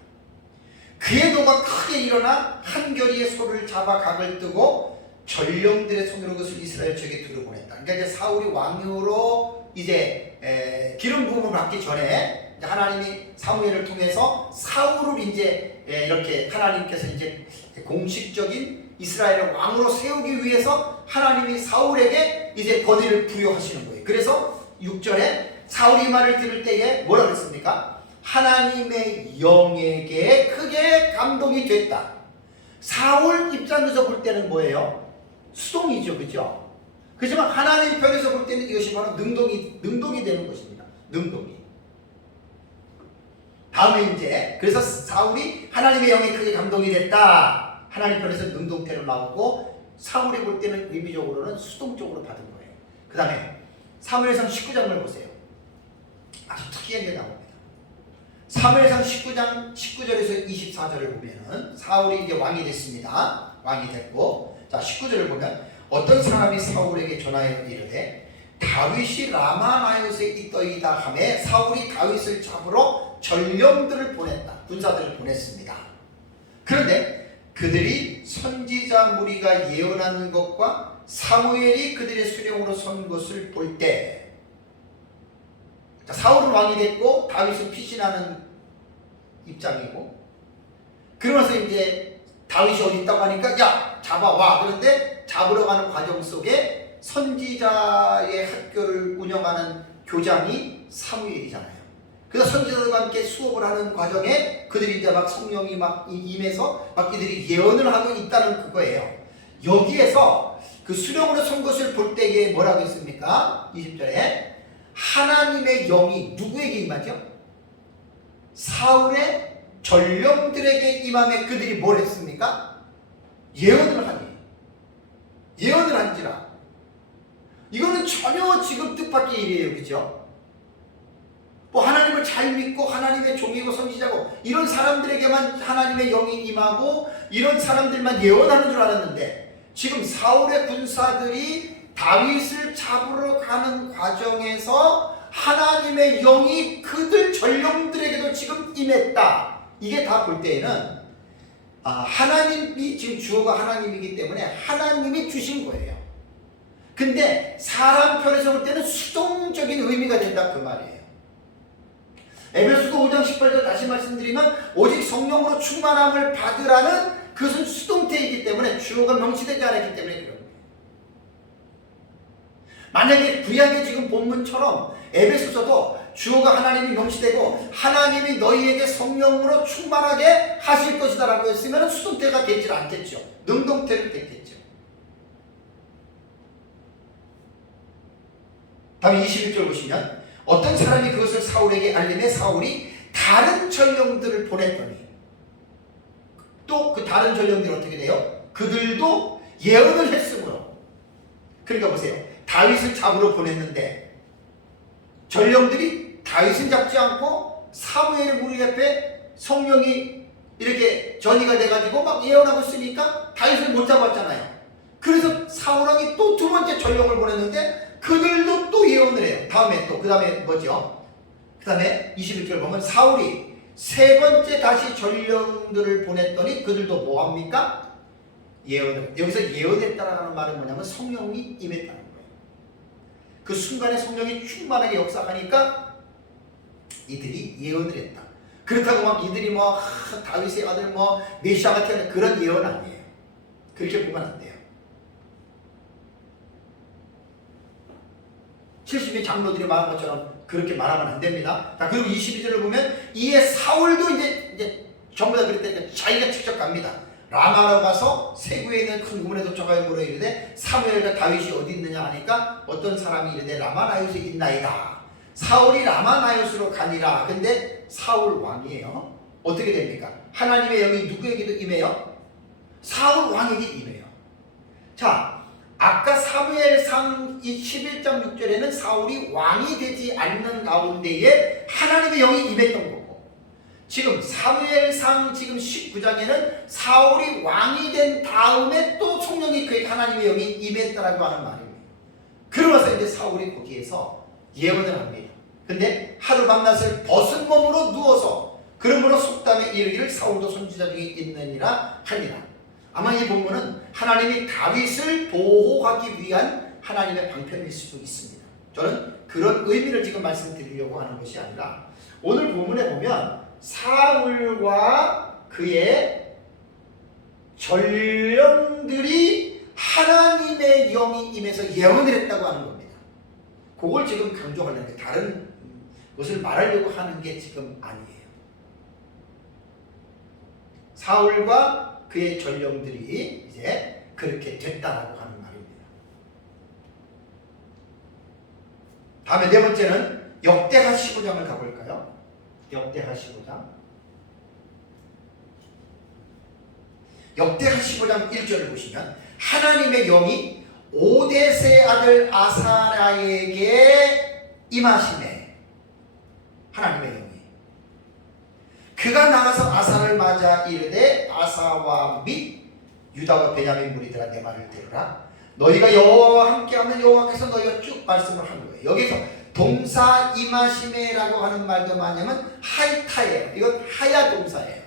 그의 노가 크게 일어나 한결이의 소를 잡아 각을 뜨고 전령들의 손으로 그것을 이스라엘 적에 들어보냈다. 그러니까 이제 사울이 왕으로 이제 기름 부음을 받기 전에 하나님이 사무엘을 통해서 사울을 이제 이렇게 하나님께서 이제 공식적인 이스라엘의 왕으로 세우기 위해서 하나님이 사울에게 이제 권위를 부여하시는 거예요. 그래서 6절에 사울이 이 말을 들을 때에 뭐라고 했습니까? 하나님의 영에게 크게 감동이 됐다. 사울 입장에서 볼 때는 뭐예요? 수동이죠, 그죠? 그렇지만 하나님 편에서 볼 때는 이것이 바로 능동이 되는 것입니다. 능동이. 다음에 이제 그래서 사울이 하나님의 영에 크게 감동이 됐다. 하나님 편에서 능동태로 나오고 사울이 볼 때는 의미적으로는 수동적으로 받은 거예요. 그 다음에 사무엘상 19장을 보세요. 아주 특이한 게 나옵니다. 사무엘상 19장 19절에서 24절을 보면은 사울이 이제 왕이 됐습니다. 왕이 됐고, 자 19절을 보면 어떤 사람이 사울에게 전하여 이르되 다윗이 라마나요스에 있더이다 하매 사울이 다윗을 잡으러 전령들을 보냈다. 군사들을 보냈습니다. 그런데 그들이 선지자 무리가 예언하는 것과 사무엘이 그들의 수령으로 선 것을 볼 때, 사울은 왕이 됐고 다윗은 피신하는 입장이고, 그러면서 이제 다윗이 어디 있다고 하니까 야 잡아와. 그런데 잡으러 가는 과정 속에 선지자의 학교를 운영하는 교장이 사무엘이잖아요. 그래서 선지자들과 함께 수업을 하는 과정에 그들이 이제 막 성령이 막 임해서 막 이들이 예언을 하고 있다는 그거예요. 여기에서 그 수령으로 선 것을 볼 때에 뭐라고 했습니까? 20절에 하나님의 영이 누구에게 임하죠? 사울의 전령들에게 임함에 그들이 뭘 했습니까? 예언을 하니. 예언을 한지라. 이거는 전혀 지금 뜻밖의 일이에요. 그죠? 하나님을 잘 믿고 하나님의 종이고 선지자고 이런 사람들에게만 하나님의 영이 임하고 이런 사람들만 예언하는 줄 알았는데, 지금 사울의 군사들이 다윗을 잡으러 가는 과정에서 하나님의 영이 그들 전령들에게도 지금 임했다. 이게 다 볼 때에는 하나님이 지금 주어가 하나님이기 때문에 하나님이 주신 거예요. 근데 사람 편에서 볼 때는 수동적인 의미가 된다 그 말이에요. 에베소서 5장 18절 다시 말씀드리면 오직 성령으로 충만함을 받으라는 그것은 수동태이기 때문에 주어가 명시되지 않았기 때문에 그런 거예요. 만약에 구약의 지금 본문처럼 에베소서도 주어가 하나님이 명시되고 하나님이 너희에게 성령으로 충만하게 하실 것이다 라고 했으면 수동태가 되질 않겠죠. 능동태를 됐겠죠. 다음 21절 보시면 어떤 사람이 그것을 사울에게 알림해 사울이 다른 전령들을 보냈더니 또 그 다른 전령들이 어떻게 돼요? 그들도 예언을 했으므로 그러니까 보세요. 다윗을 잡으러 보냈는데 전령들이 다윗은 잡지 않고 사무엘의 무리 옆에 성령이 이렇게 전이가 돼가지고 막 예언하고 있으니까 다윗을 못 잡았잖아요. 그래서 사울왕이 또 두 번째 전령을 보냈는데 그들도 또 예언을 해요. 그 다음에 뭐죠? 그 다음에 21절 보면 사울이 세 번째 다시 전령들을 보냈더니 그들도 뭐합니까? 예언을. 여기서 예언했다라는 말은 뭐냐면 성령이 임했다는 거예요. 그 순간에 성령이 충만하게 역사하니까 이들이 예언을 했다. 그렇다고 막 이들이 뭐 다윗의 아들 뭐 메시아가 태어난 그런 예언 아니에요. 그렇게 보면 안 돼요. 70의 장로들이 말한 것처럼 그렇게 말하면 안 됩니다. 자, 그리고 22절을 보면 이에 사울도 이제 전부 다 그랬다니까 자기가 직접 갑니다. 라마로 가서 세구에 있는 큰 우물에 도착하여 물어 이르되 사무엘과 다윗이 어디 있느냐 하니까 어떤 사람이 이르되 라마나요스에 있나이다. 사울이 라마나요스로 가니라. 근데 사울 왕이에요. 어떻게 됩니까? 하나님의 영이 누구에게도 임해요? 사울 왕에게 임해요. 자, 아까 사무엘상 11장 6절에는 사울이 왕이 되지 않는 가운데에 하나님의 영이 임했던 거고, 지금 사무엘상 지금 19장에는 사울이 왕이 된 다음에 또 성령이 그에게 하나님의 영이 임했다라고 하는 말입니다. 그러면서 이제 사울이 거기에서 예언을 합니다. 근데 하루 밤낮을 벗은 몸으로 누워서 그러므로 속담에 이르기를 사울도 선지자 중에 있느니라 하니라. 아마 이 본문은 하나님이 다윗을 보호하기 위한 하나님의 방편일 수도 있습니다. 저는 그런 의미를 지금 말씀드리려고 하는 것이 아니라 오늘 본문에 보면 사울과 그의 전령들이 하나님의 영이 임해서 예언을 했다고 하는 겁니다. 그걸 지금 강조하려는 게 다른 것을 말하려고 하는 게 지금 아니에요. 사울과 그의 전령들이 이제 그렇게 됐다라고 하는 말입니다. 다음에 네 번째는 역대하 15장을 가볼까요? 역대하 15장. 역대하 15장 1절을 보시면 하나님의 영이 오뎃의 아들 아사랴에게 임하시네. 하나님의 영이 그가 나가서 아사를 맞아 이르되 아사와 및 유다와 베냐민 무리들아 내 말을 들으라. 너희가 여호와와 함께하면 여호와께서 너희가 쭉 말씀을 하는 거예요. 여기서 동사 임하시메라고 하는 말도 뭐냐면 하이타예요. 이건 하야 동사예요.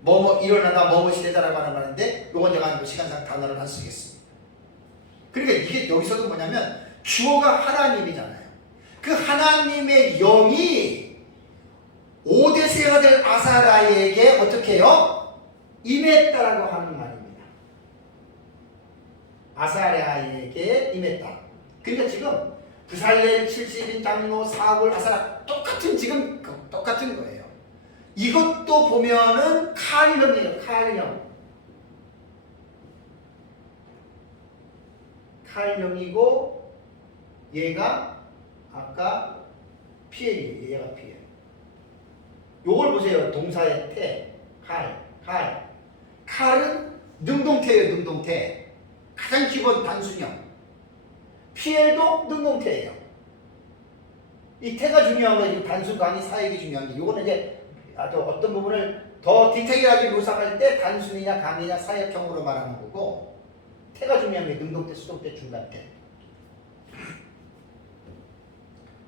뭐뭐 일어나다 뭐뭐시 되다라고 하는 말인데 이건 제가 시간상 단어를 안 쓰겠습니다. 그러니까 이게 여기서도 뭐냐면 주어가 하나님이잖아요. 그 하나님의 영이 오뎃의 아들 아사랴에게 어떻게 해요? 임했다라고 하는 말입니다. 아사랴에게 임했다. 그러니까 지금 부살렐 70인 장로 사울 아사랴 똑같은 지금 똑같은 거예요. 이것도 보면은 칼령이에요. 칼령이고 얘가 아까 피엘이에요. 얘가 피엘. 요걸 보세요. 동사의 태, 칼은 능동태예요. 능동태. 가장 기본 단순형. 피엘도 능동태예요. 이 태가 중요한 거예요. 단수관이 사역이 중요한 게. 요거는 이제 아주 어떤 부분을 더 디테일하게 묘사할 때 단순이냐 강이냐 사역형으로 말하는 거고, 태가 중요한 게 능동태, 수동태, 중간태.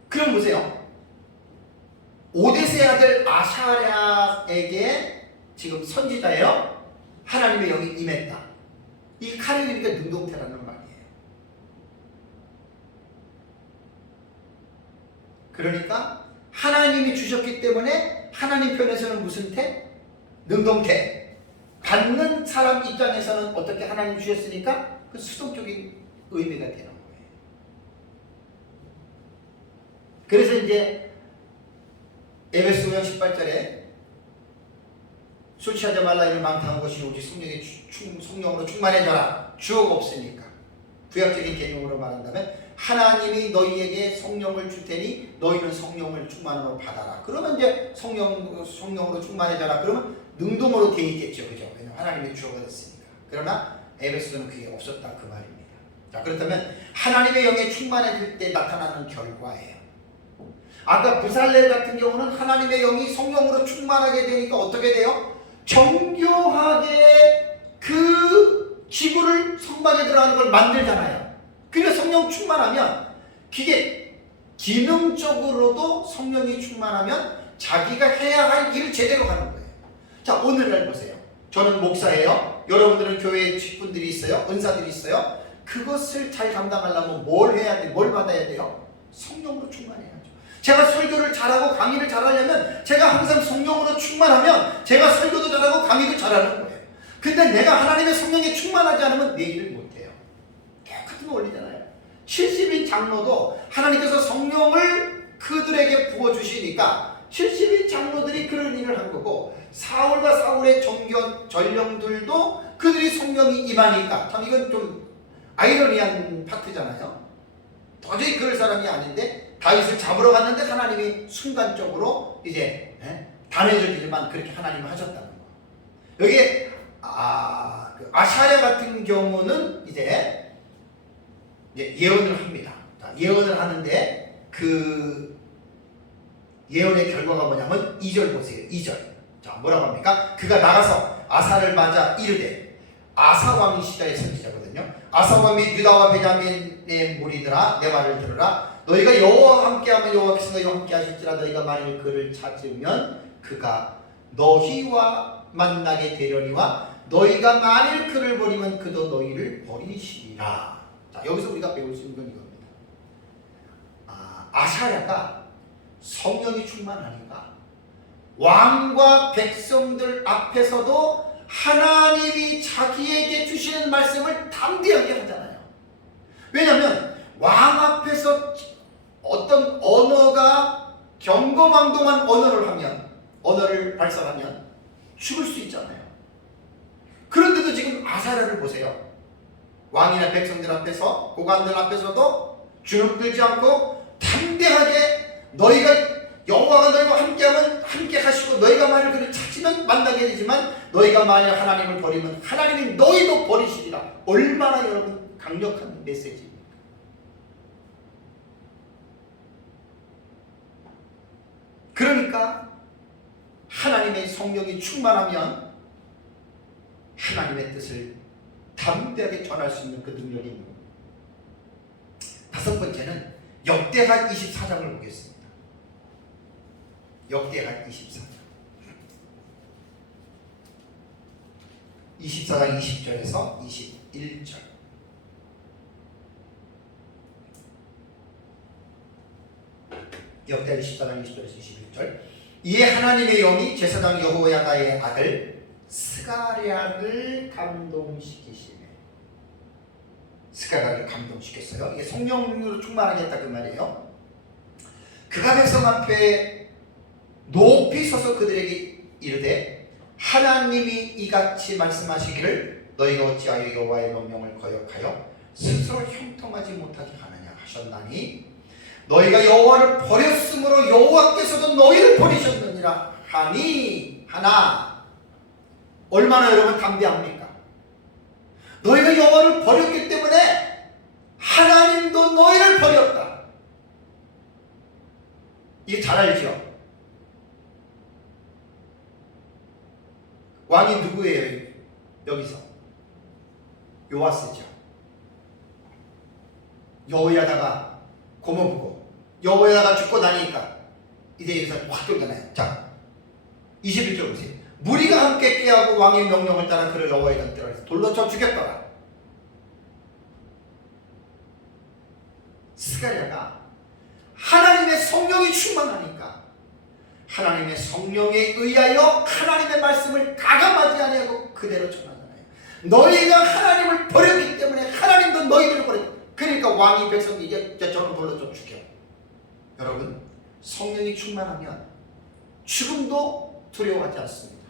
그럼 보세요. 오뎃의 아들 아사랴에게 지금 선지자예요. 하나님의 영이 임했다. 이 칼이니까 능동태라는 말이에요. 그러니까 하나님이 주셨기 때문에 하나님 편에서는 무슨 태? 능동태. 받는 사람 입장에서는 어떻게 하나님 주셨으니까 그 수동적인 의미가 되는 거예요. 그래서 이제 에베소 5장 18절에 술 취하지 말라 이를 망탕한 것이 오직 성령으로 충만해져라. 주어가 없으니까. 구약적인 개념으로 말한다면 하나님이 너희에게 성령을 줄 테니 너희는 성령을 충만으로 받아라. 그러면 이제 성령으로 충만해져라. 그러면 능동으로 돼 있겠죠. 그죠? 왜냐하면 하나님의 주어가 됐으니까. 그러나 에베소는 그게 없었다 그 말입니다. 자, 그렇다면 하나님의 영에 충만해질 때 나타나는 결과예요. 아까 부살레 같은 경우는 하나님의 영이 성령으로 충만하게 되니까 어떻게 돼요? 정교하게 그 지구를 성막에 들어가는 걸 만들잖아요. 그러니까 성령 충만하면 그게 기능적으로도 성령이 충만하면 자기가 해야 할 일을 제대로 하는 거예요. 자, 오늘날 보세요. 저는 목사예요. 여러분들은 교회에 직분들이 있어요. 은사들이 있어요. 그것을 잘 감당하려면 뭘 해야 돼? 뭘 받아야 돼요? 성령으로 충만해야죠. 제가 설교를 잘하고 강의를 잘하려면 제가 항상 성령으로 충만하면 제가 설교도 잘하고 강의도 잘하는 거예요. 근데 내가 하나님의 성령에 충만하지 않으면 내 일을 못해요. 똑같은 원리잖아요. 70인 장로도 하나님께서 성령을 그들에게 부어주시니까 70인 장로들이 그런 일을 한 거고, 사울과 사울의 전령들도 그들이 성령이 임하니까, 참 이건 좀 아이러니한 파트잖아요. 도저히 그럴 사람이 아닌데 다윗을 잡으러 갔는데 하나님이 순간적으로 이제 단회적이지만 그렇게 하나님이 하셨다는 거. 여기에 그 아샤랴 같은 경우는 이제 예언을 합니다. 자, 예언을 하는데 그 예언의 결과가 뭐냐면 2절 보세요. 2절. 자, 뭐라고 합니까? 그가 나가서 아사를 맞아 이르되, 아사 왕이 시자의 선지자거든요. 아사 왕이 유다와 베냐민의 무리들아 내 말을 들으라. 너희가 여호와와 함께하면 여호와께서 너희와 함께하실지라. 너희가 만일 그를 찾으면 그가 너희와 만나게 되려니와 너희가 만일 그를 버리면 그도 너희를 버리시리라. 자, 여기서 우리가 배울 수 있는 건 이겁니다. 아샤랴가 성령이 충만하니까 왕과 백성들 앞에서도 하나님이 자기에게 주시는 말씀을 담대하게 하잖아요. 왜냐하면 왕 앞에서 어떤 언어가 경거망동한 언어를 발산하면 죽을 수 있잖아요. 그런데도 지금 아사랴를 보세요. 왕이나 백성들 앞에서, 고관들 앞에서도 주눅 들지 않고 담대하게 너희가 여호와가 너희와 함께하면 함께 하시고 너희가 만일 그를 찾으면 만나게 되지만 너희가 만일 하나님을 버리면 하나님이 너희도 버리시리라. 얼마나 여러분 강력한 메시지입니까? 그러니까 하나님의 성령이 충만하면 하나님의 뜻을 담대하게 전할 수 있는 그 능력이 있는 겁니다. 다섯 번째는 역대하 24장을 보겠습니다. 역대하 24장 24장 20절에서 21절. 역대하 24장 20절에서 21절. 이에 하나님의 영이 제사장 여호야다의 아들 스가랴를 감동시키시네. 스가랴를 감동시켰어요. 이게 성령으로 충만하게 했다 그 말이에요. 그가 백성 앞에 높이 서서 그들에게 이르되, 하나님이 이같이 말씀하시기를 너희가 어찌하여 여호와의 명령을 거역하여 스스로 형통하지 못하게 하느냐 하셨나니, 너희가 여호와를 버렸으므로 여호와께서도 너희를 버리셨느니라 하니. 하나, 얼마나 여러분 담대합니까? 너희가 여호와를 버렸기 때문에 하나님도 너희를 버렸다. 이게 잘 알죠? 왕이 누구예요? 여기서 요아스죠. 여호야다가 고모부고 여호야다가 죽고 나니까 이제 여기서 확 돌잖아요. 자, 21절 보세요. 무리가 함께 깨하고 왕의 명령을 따라 그를 여호와의 곁에 돌로 쳐 죽였더라. 스가랴가 하나님의 성령이 하나님의 성령에 의하여 하나님의 말씀을 가감하지 아니하고 그대로 전하잖아요. 너희가 하나님을 버렸기 때문에 하나님도 너희들을 버렸다. 그러니까 왕이 백성이 저런 돌로 좀 죽여. 여러분, 성령이 충만하면 죽음도 두려워하지 않습니다.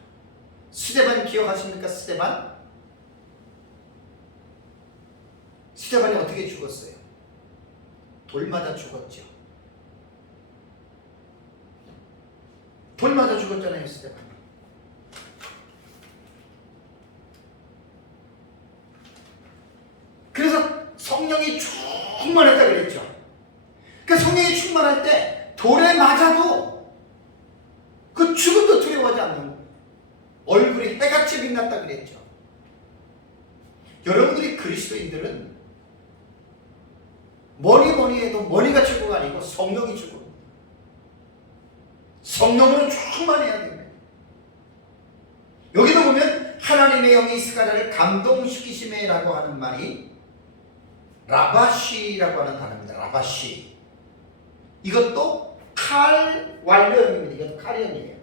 스데반 기억하십니까? 스데반이 어떻게 죽었어요? 돌 맞아 죽었죠. 돌 맞아 죽었잖아요, 스데반이. 그래서 성령이 충만했다 그랬죠. 그 성령이 충만할 때 돌에 맞아도 그 죽음도 두려워하지 않는 얼굴이 해같이 빛났다 그랬죠. 여러분들이 그리스도인들은 뭐니 해도 머리가 최고가 아니고 성령이 최고. 성령으로 충만해야 됩니다. 여기도 보면 하나님의 영이 스가랴를 감동시키심에라고 하는 말이 라바시라고 하는 단어입니다. 라바시. 이것도 칼 완료형입니다. 이것도 칼형이에요.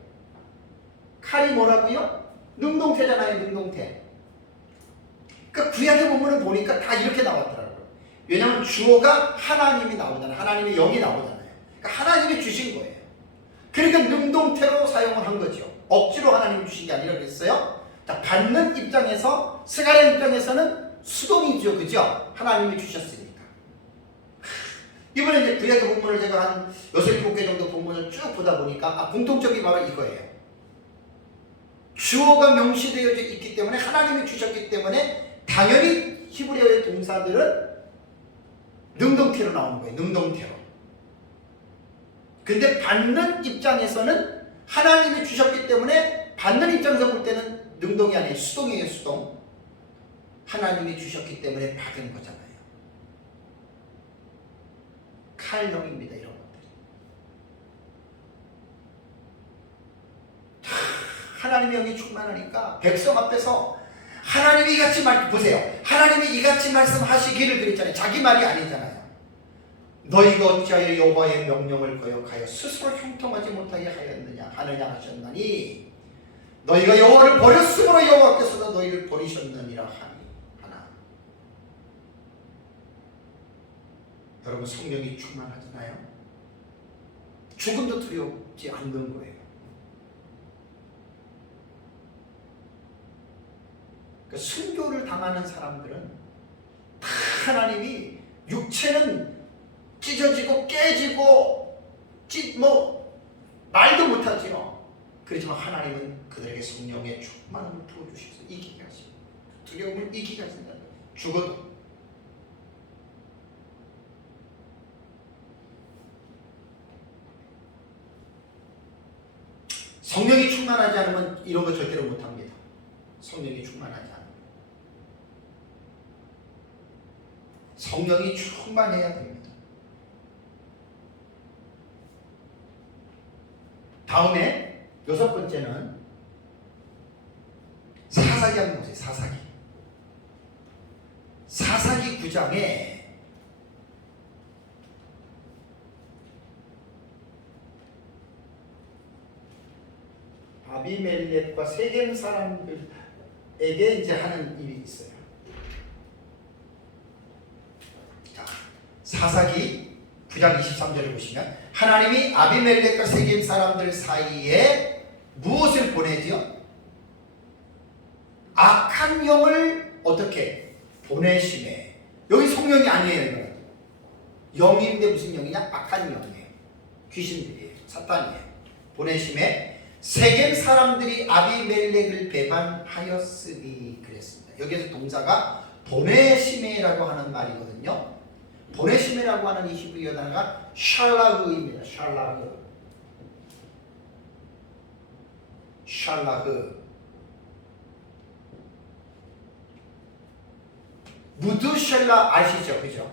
칼이 뭐라고요? 능동태잖아요. 능동태. 그러니까 구약의 본문을 보니까 다 이렇게 나왔더라고요. 왜냐하면 주어가 하나님이 나오잖아요. 하나님의 영이 나오잖아요. 그러니까 하나님이 주신 거예요. 그러니까 능동태로 사용을 한 거죠. 억지로 하나님이 주신 게 아니라 그랬어요. 자, 받는 입장에서, 스가랴 입장에서는 수동이죠. 그죠? 하나님이 주셨으니까. 이번에 이제 구약의 본문을 제가 한 6, 7개 정도 본문을 쭉 보다 보니까 공통점이 바로 이거예요. 주어가 명시되어 있기 때문에 하나님이 주셨기 때문에 당연히 히브리어의 동사들은 능동태로 나오는 거예요. 능동태로. 근데 받는 입장에서는 하나님이 주셨기 때문에 받는 입장에서 볼 때는 능동이 아니에요. 수동이에요. 수동. 하나님이 주셨기 때문에 받은 거잖아요. 칼형입니다. 이런 것들. 하나님의 영이 충만하니까 백성 앞에서 하나님이 이같이 보세요. 하나님이 이같이 말씀하시기를 그랬잖아요. 자기 말이 아니잖아요. 너희가 어찌하여 여호와의 명령을 거역하여 스스로 형통하지 못하게 하느냐 하셨나니 너희가 여호와를 버렸으므로 여호와께서도 너희를 버리셨느니라 하나. 여러분, 성령이 충만하잖아요. 죽음도 두렵지 않는 거예요. 그러니까 순교를 당하는 사람들은 다 하나님이 육체는 찢어지고 깨지고 말도 못하지요. 그렇지만 하나님은 그들에게 성령의 충만함을 부어주셔서 이기게 하십니다. 두려움을 이기게 하신다. 죽어도. 성령이 충만하지 않으면 이런 거 절대로 못합니다. 성령이 충만하지 않으면. 성령이 충만해야 됩니다. 다음에 6번째는 사사기 한번 보세요. 사사기 9장에 아비멜렉과 세겜 사람들에게 이제 하는 일이 있어요. 자, 사사기 9장 23절을 보시면 하나님이 아비멜렉과 세겜 사람들 사이에 무엇을 보내지요? 악한 영을 어떻게 보내심에. 여기 성령이 아니에요. 영인데 무슨 영이냐? 악한 영이에요. 귀신들이에요. 사탄이에요. 보내심에 세겜 사람들이 아비멜렉을 배반하였으니 그랬습니다. 여기에서 동사가 보내심에라고 하는 말이거든요. 보내심이라고 하는 이 히브리어 단어가 샬라흐입니다. 샬라흐. 무트샬라 아시죠? 그죠?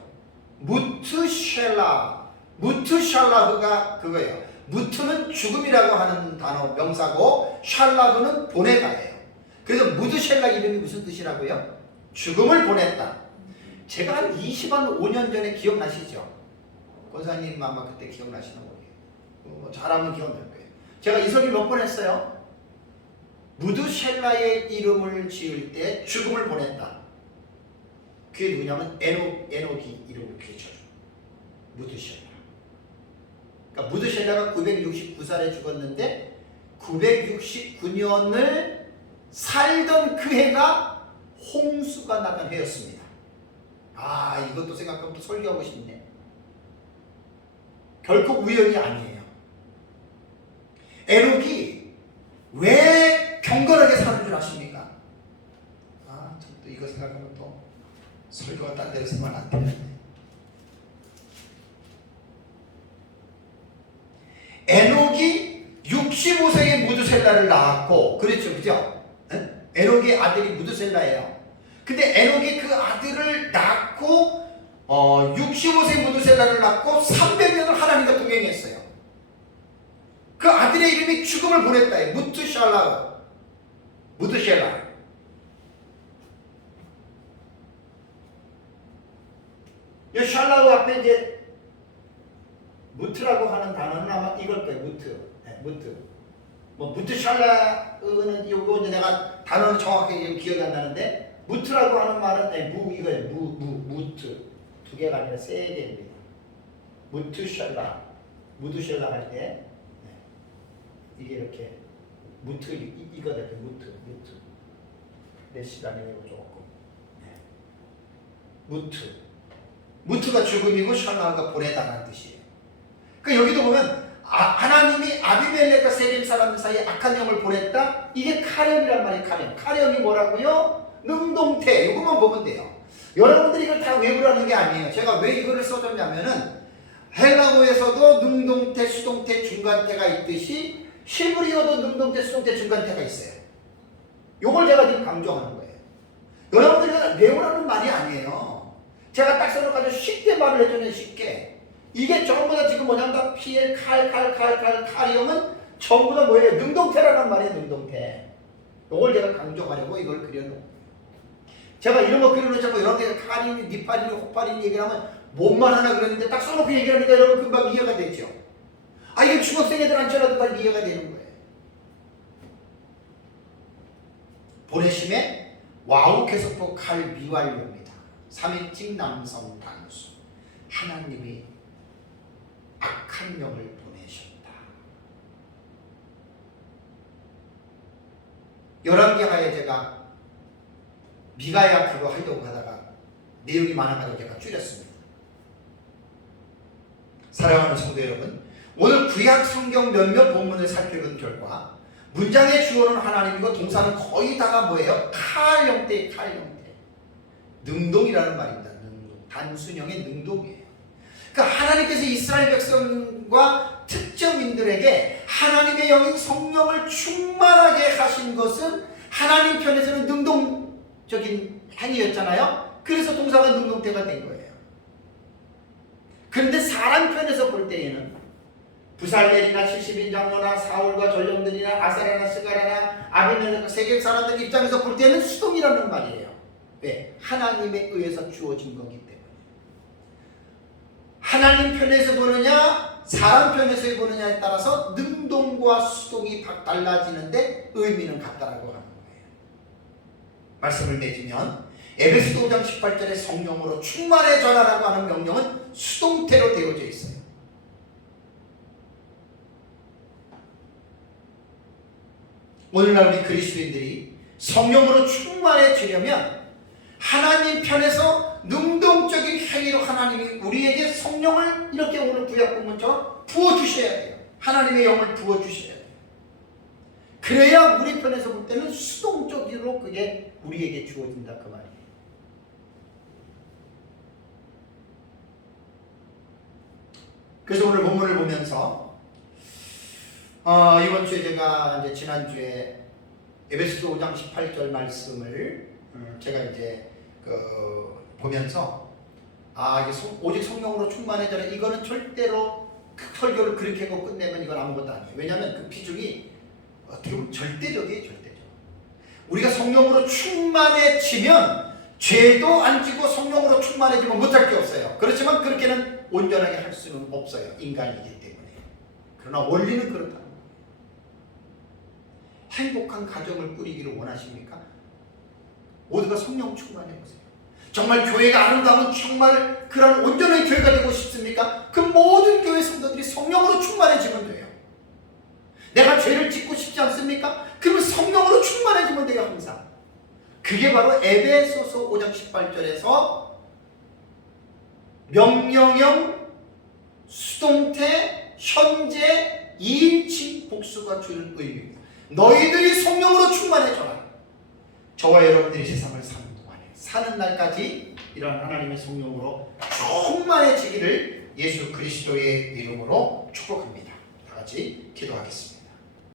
무트샬라흐가 그거예요. 무트는 죽음이라고 하는 단어 명사고 샬라흐는 보내다예요. 그래서 무드샬라 이름이 무슨 뜻이라고요? 죽음을 보냈다. 제가 한 25년 전에 기억나시죠? 권사님 아마 그때 기억나시는 거예요. 잘하면 기억날 거예요. 제가 이 소리 몇 번 했어요? 무드셀라의 이름을 지을 때 죽음을 보냈다. 그게 누구냐면 에녹이 이름을 붙여줘. 무드셀라. 그러니까 무드셀라가 969살에 죽었는데 969년을 살던 그 해가 홍수가 나간 해였습니다. 아, 이것도 생각하면 또 설교하고 싶네. 결코 우연이 아니에요. 에녹이 왜 경건하게 사는 줄 아십니까? 아, 참 또 이거 생각하면 또 설교가 딴 데서 말 안 되겠네. 에녹이 65세에 무드셀라를 낳았고, 그렇죠, 그죠? 에녹의 아들이 무드셀라예요. 근데 에녹이 그 아들을 낳고 65세 무드셀라를 낳고 300년을 하나님과 동행했어요. 그 아들의 이름이 죽음을 보냈다. 무드셀라. 이 샬라우 앞에 이제 무트라고 하는 단어는 아마 이걸 거예요. 무트. 뭐 무트샬라는 요거 이제 내가 단어는 정확하게 기억이 안 나는데, 무트라고 하는 말은 이거예요. 무트. 두 개가 아니라 세 개입니다. 무드셀라 할 때 이게 이렇게 무트 이거 될 때 무트 내 시간이 조금 무트가 죽음이고 샬라가 보내다라는 뜻이에요. 그러니까 여기도 보면 하나님이 아비멜렉과 세겜 사람들 사이에 악한 영을 보냈다. 이게 카렘이란 말이에요. 카렘이 뭐라고요? 능동태. 이것만 보면 돼요. 여러분들이 이걸 다 외우라는 게 아니에요. 제가 왜 이거를 써줬냐면은 헬라어에서도 능동태, 수동태, 중간태가 있듯이 히브리어도 능동태, 수동태, 중간태가 있어요. 이걸 제가 지금 강조하는 거예요. 여러분들이 외우라는 말이 아니에요. 제가 딱 써놓고 쉽게 말을 해주는 쉽게. 이게 전부 다 지금 뭐냐면 PL, 칼형은 전부 다 뭐예요? 능동태라는 말이에요. 능동태. 이걸 제가 강조하려고 이걸 그려놓고. 제가 이런 거 그려놓자고 여러분들이 칼이니, 니팔이니, 호팔이니 얘기를 하면 뭔말 하나 그랬는데 딱 써놓고 얘기하니까 여러분 금방 이해가 되죠. 아, 이게 중학생 애들한테라도 다 이해가 되는 거예요. 보내심에 와우 계속보 칼 미완료입니다. 3인칭 남성 단수. 하나님이 악한 영을 보내셨다. 열왕기하에 제가 미가야 그거 하려고 하다가 내용이 많아가지고 제가 줄였습니다. 사랑하는 성도 여러분, 오늘 구약 성경 몇몇 본문을 살펴본 결과 문장의 주어는 하나님이고 동사는 거의 다가 뭐예요? 칼 형태의 칼 형태. 능동이라는 말입니다. 능동. 단순형의 능동이에요. 그러니까 하나님께서 이스라엘 백성과 특정인들에게 하나님의 영인 성령을 충만하게 하신 것은 하나님 편에서는 능동적인 행위였잖아요. 그래서 동사가 능동태가 된 거예요. 그런데 사람 편에서 볼 때에는 부살렐이나 70인 장로나 사울과 전령들이나 아사라나 스가라나 아비멜렉 세겜 사람들 입장에서 볼 때는 수동이라는 말이에요. 왜? 하나님에 의해서 주어진 거기 때문에. 하나님 편에서 보느냐 사람 편에서 보느냐에 따라서 능동과 수동이 달라지는데 의미는 같다라고 하는 거예요. 말씀을 맺으면 에베소서 5장 18절에 성령으로 충만해져라라고 하는 명령은 수동태로 되어져 있어요. 오늘날 우리 그리스도인들이 성령으로 충만해지려면 하나님 편에서 능동적인 행위로 하나님이 우리에게 성령을 이렇게 오늘 구약본문처럼 부어주셔야 돼요. 하나님의 영을 부어주셔야 돼요. 그래야 우리 편에서 볼 때는 수동적으로 그게 우리에게 주어진다 그 말이에요. 그래서 오늘 본문을 보면서 이번 주에 제가 이제 지난주에 에베소서 5장 18절 말씀을 제가 이제 보면서 이게 오직 성령으로 충만해져라. 이거는 절대로 설교를 그렇게 하고 끝내면 이건 아무것도 아니에요. 왜냐하면 그 비중이 어떻게 보면 절대적이에요. 절대적. 우리가 성령으로 충만해지면 죄도 안 지고 성령으로 충만해지면 못할 게 없어요. 그렇지만 그렇게는 온전하게 할 수는 없어요. 인간이기 때문에. 그러나 원리는 그렇다. 행복한 가정을 꾸리기를 원하십니까? 모두가 성령 충만해 보세요. 정말 교회가 아름다운 정말 그런 온전한 교회가 되고 싶습니까? 그 모든 교회 성도들이 성령으로 충만해지면 돼요. 내가 죄를 짓고 싶지 않습니까? 그러면 성령으로 충만해지면 돼요. 항상. 그게 바로 에베소서 5장 18절에서 명령형, 수동태, 현재, 2인칭 복수가 주는 의미입니다. 너희들이 성령으로 충만해져라. 저와 여러분들이 세상을 사는 동안에 사는 날까지 이런 하나님의 성령으로 충만해지기를 예수 그리스도의 이름으로 축복합니다. 다 같이 기도하겠습니다.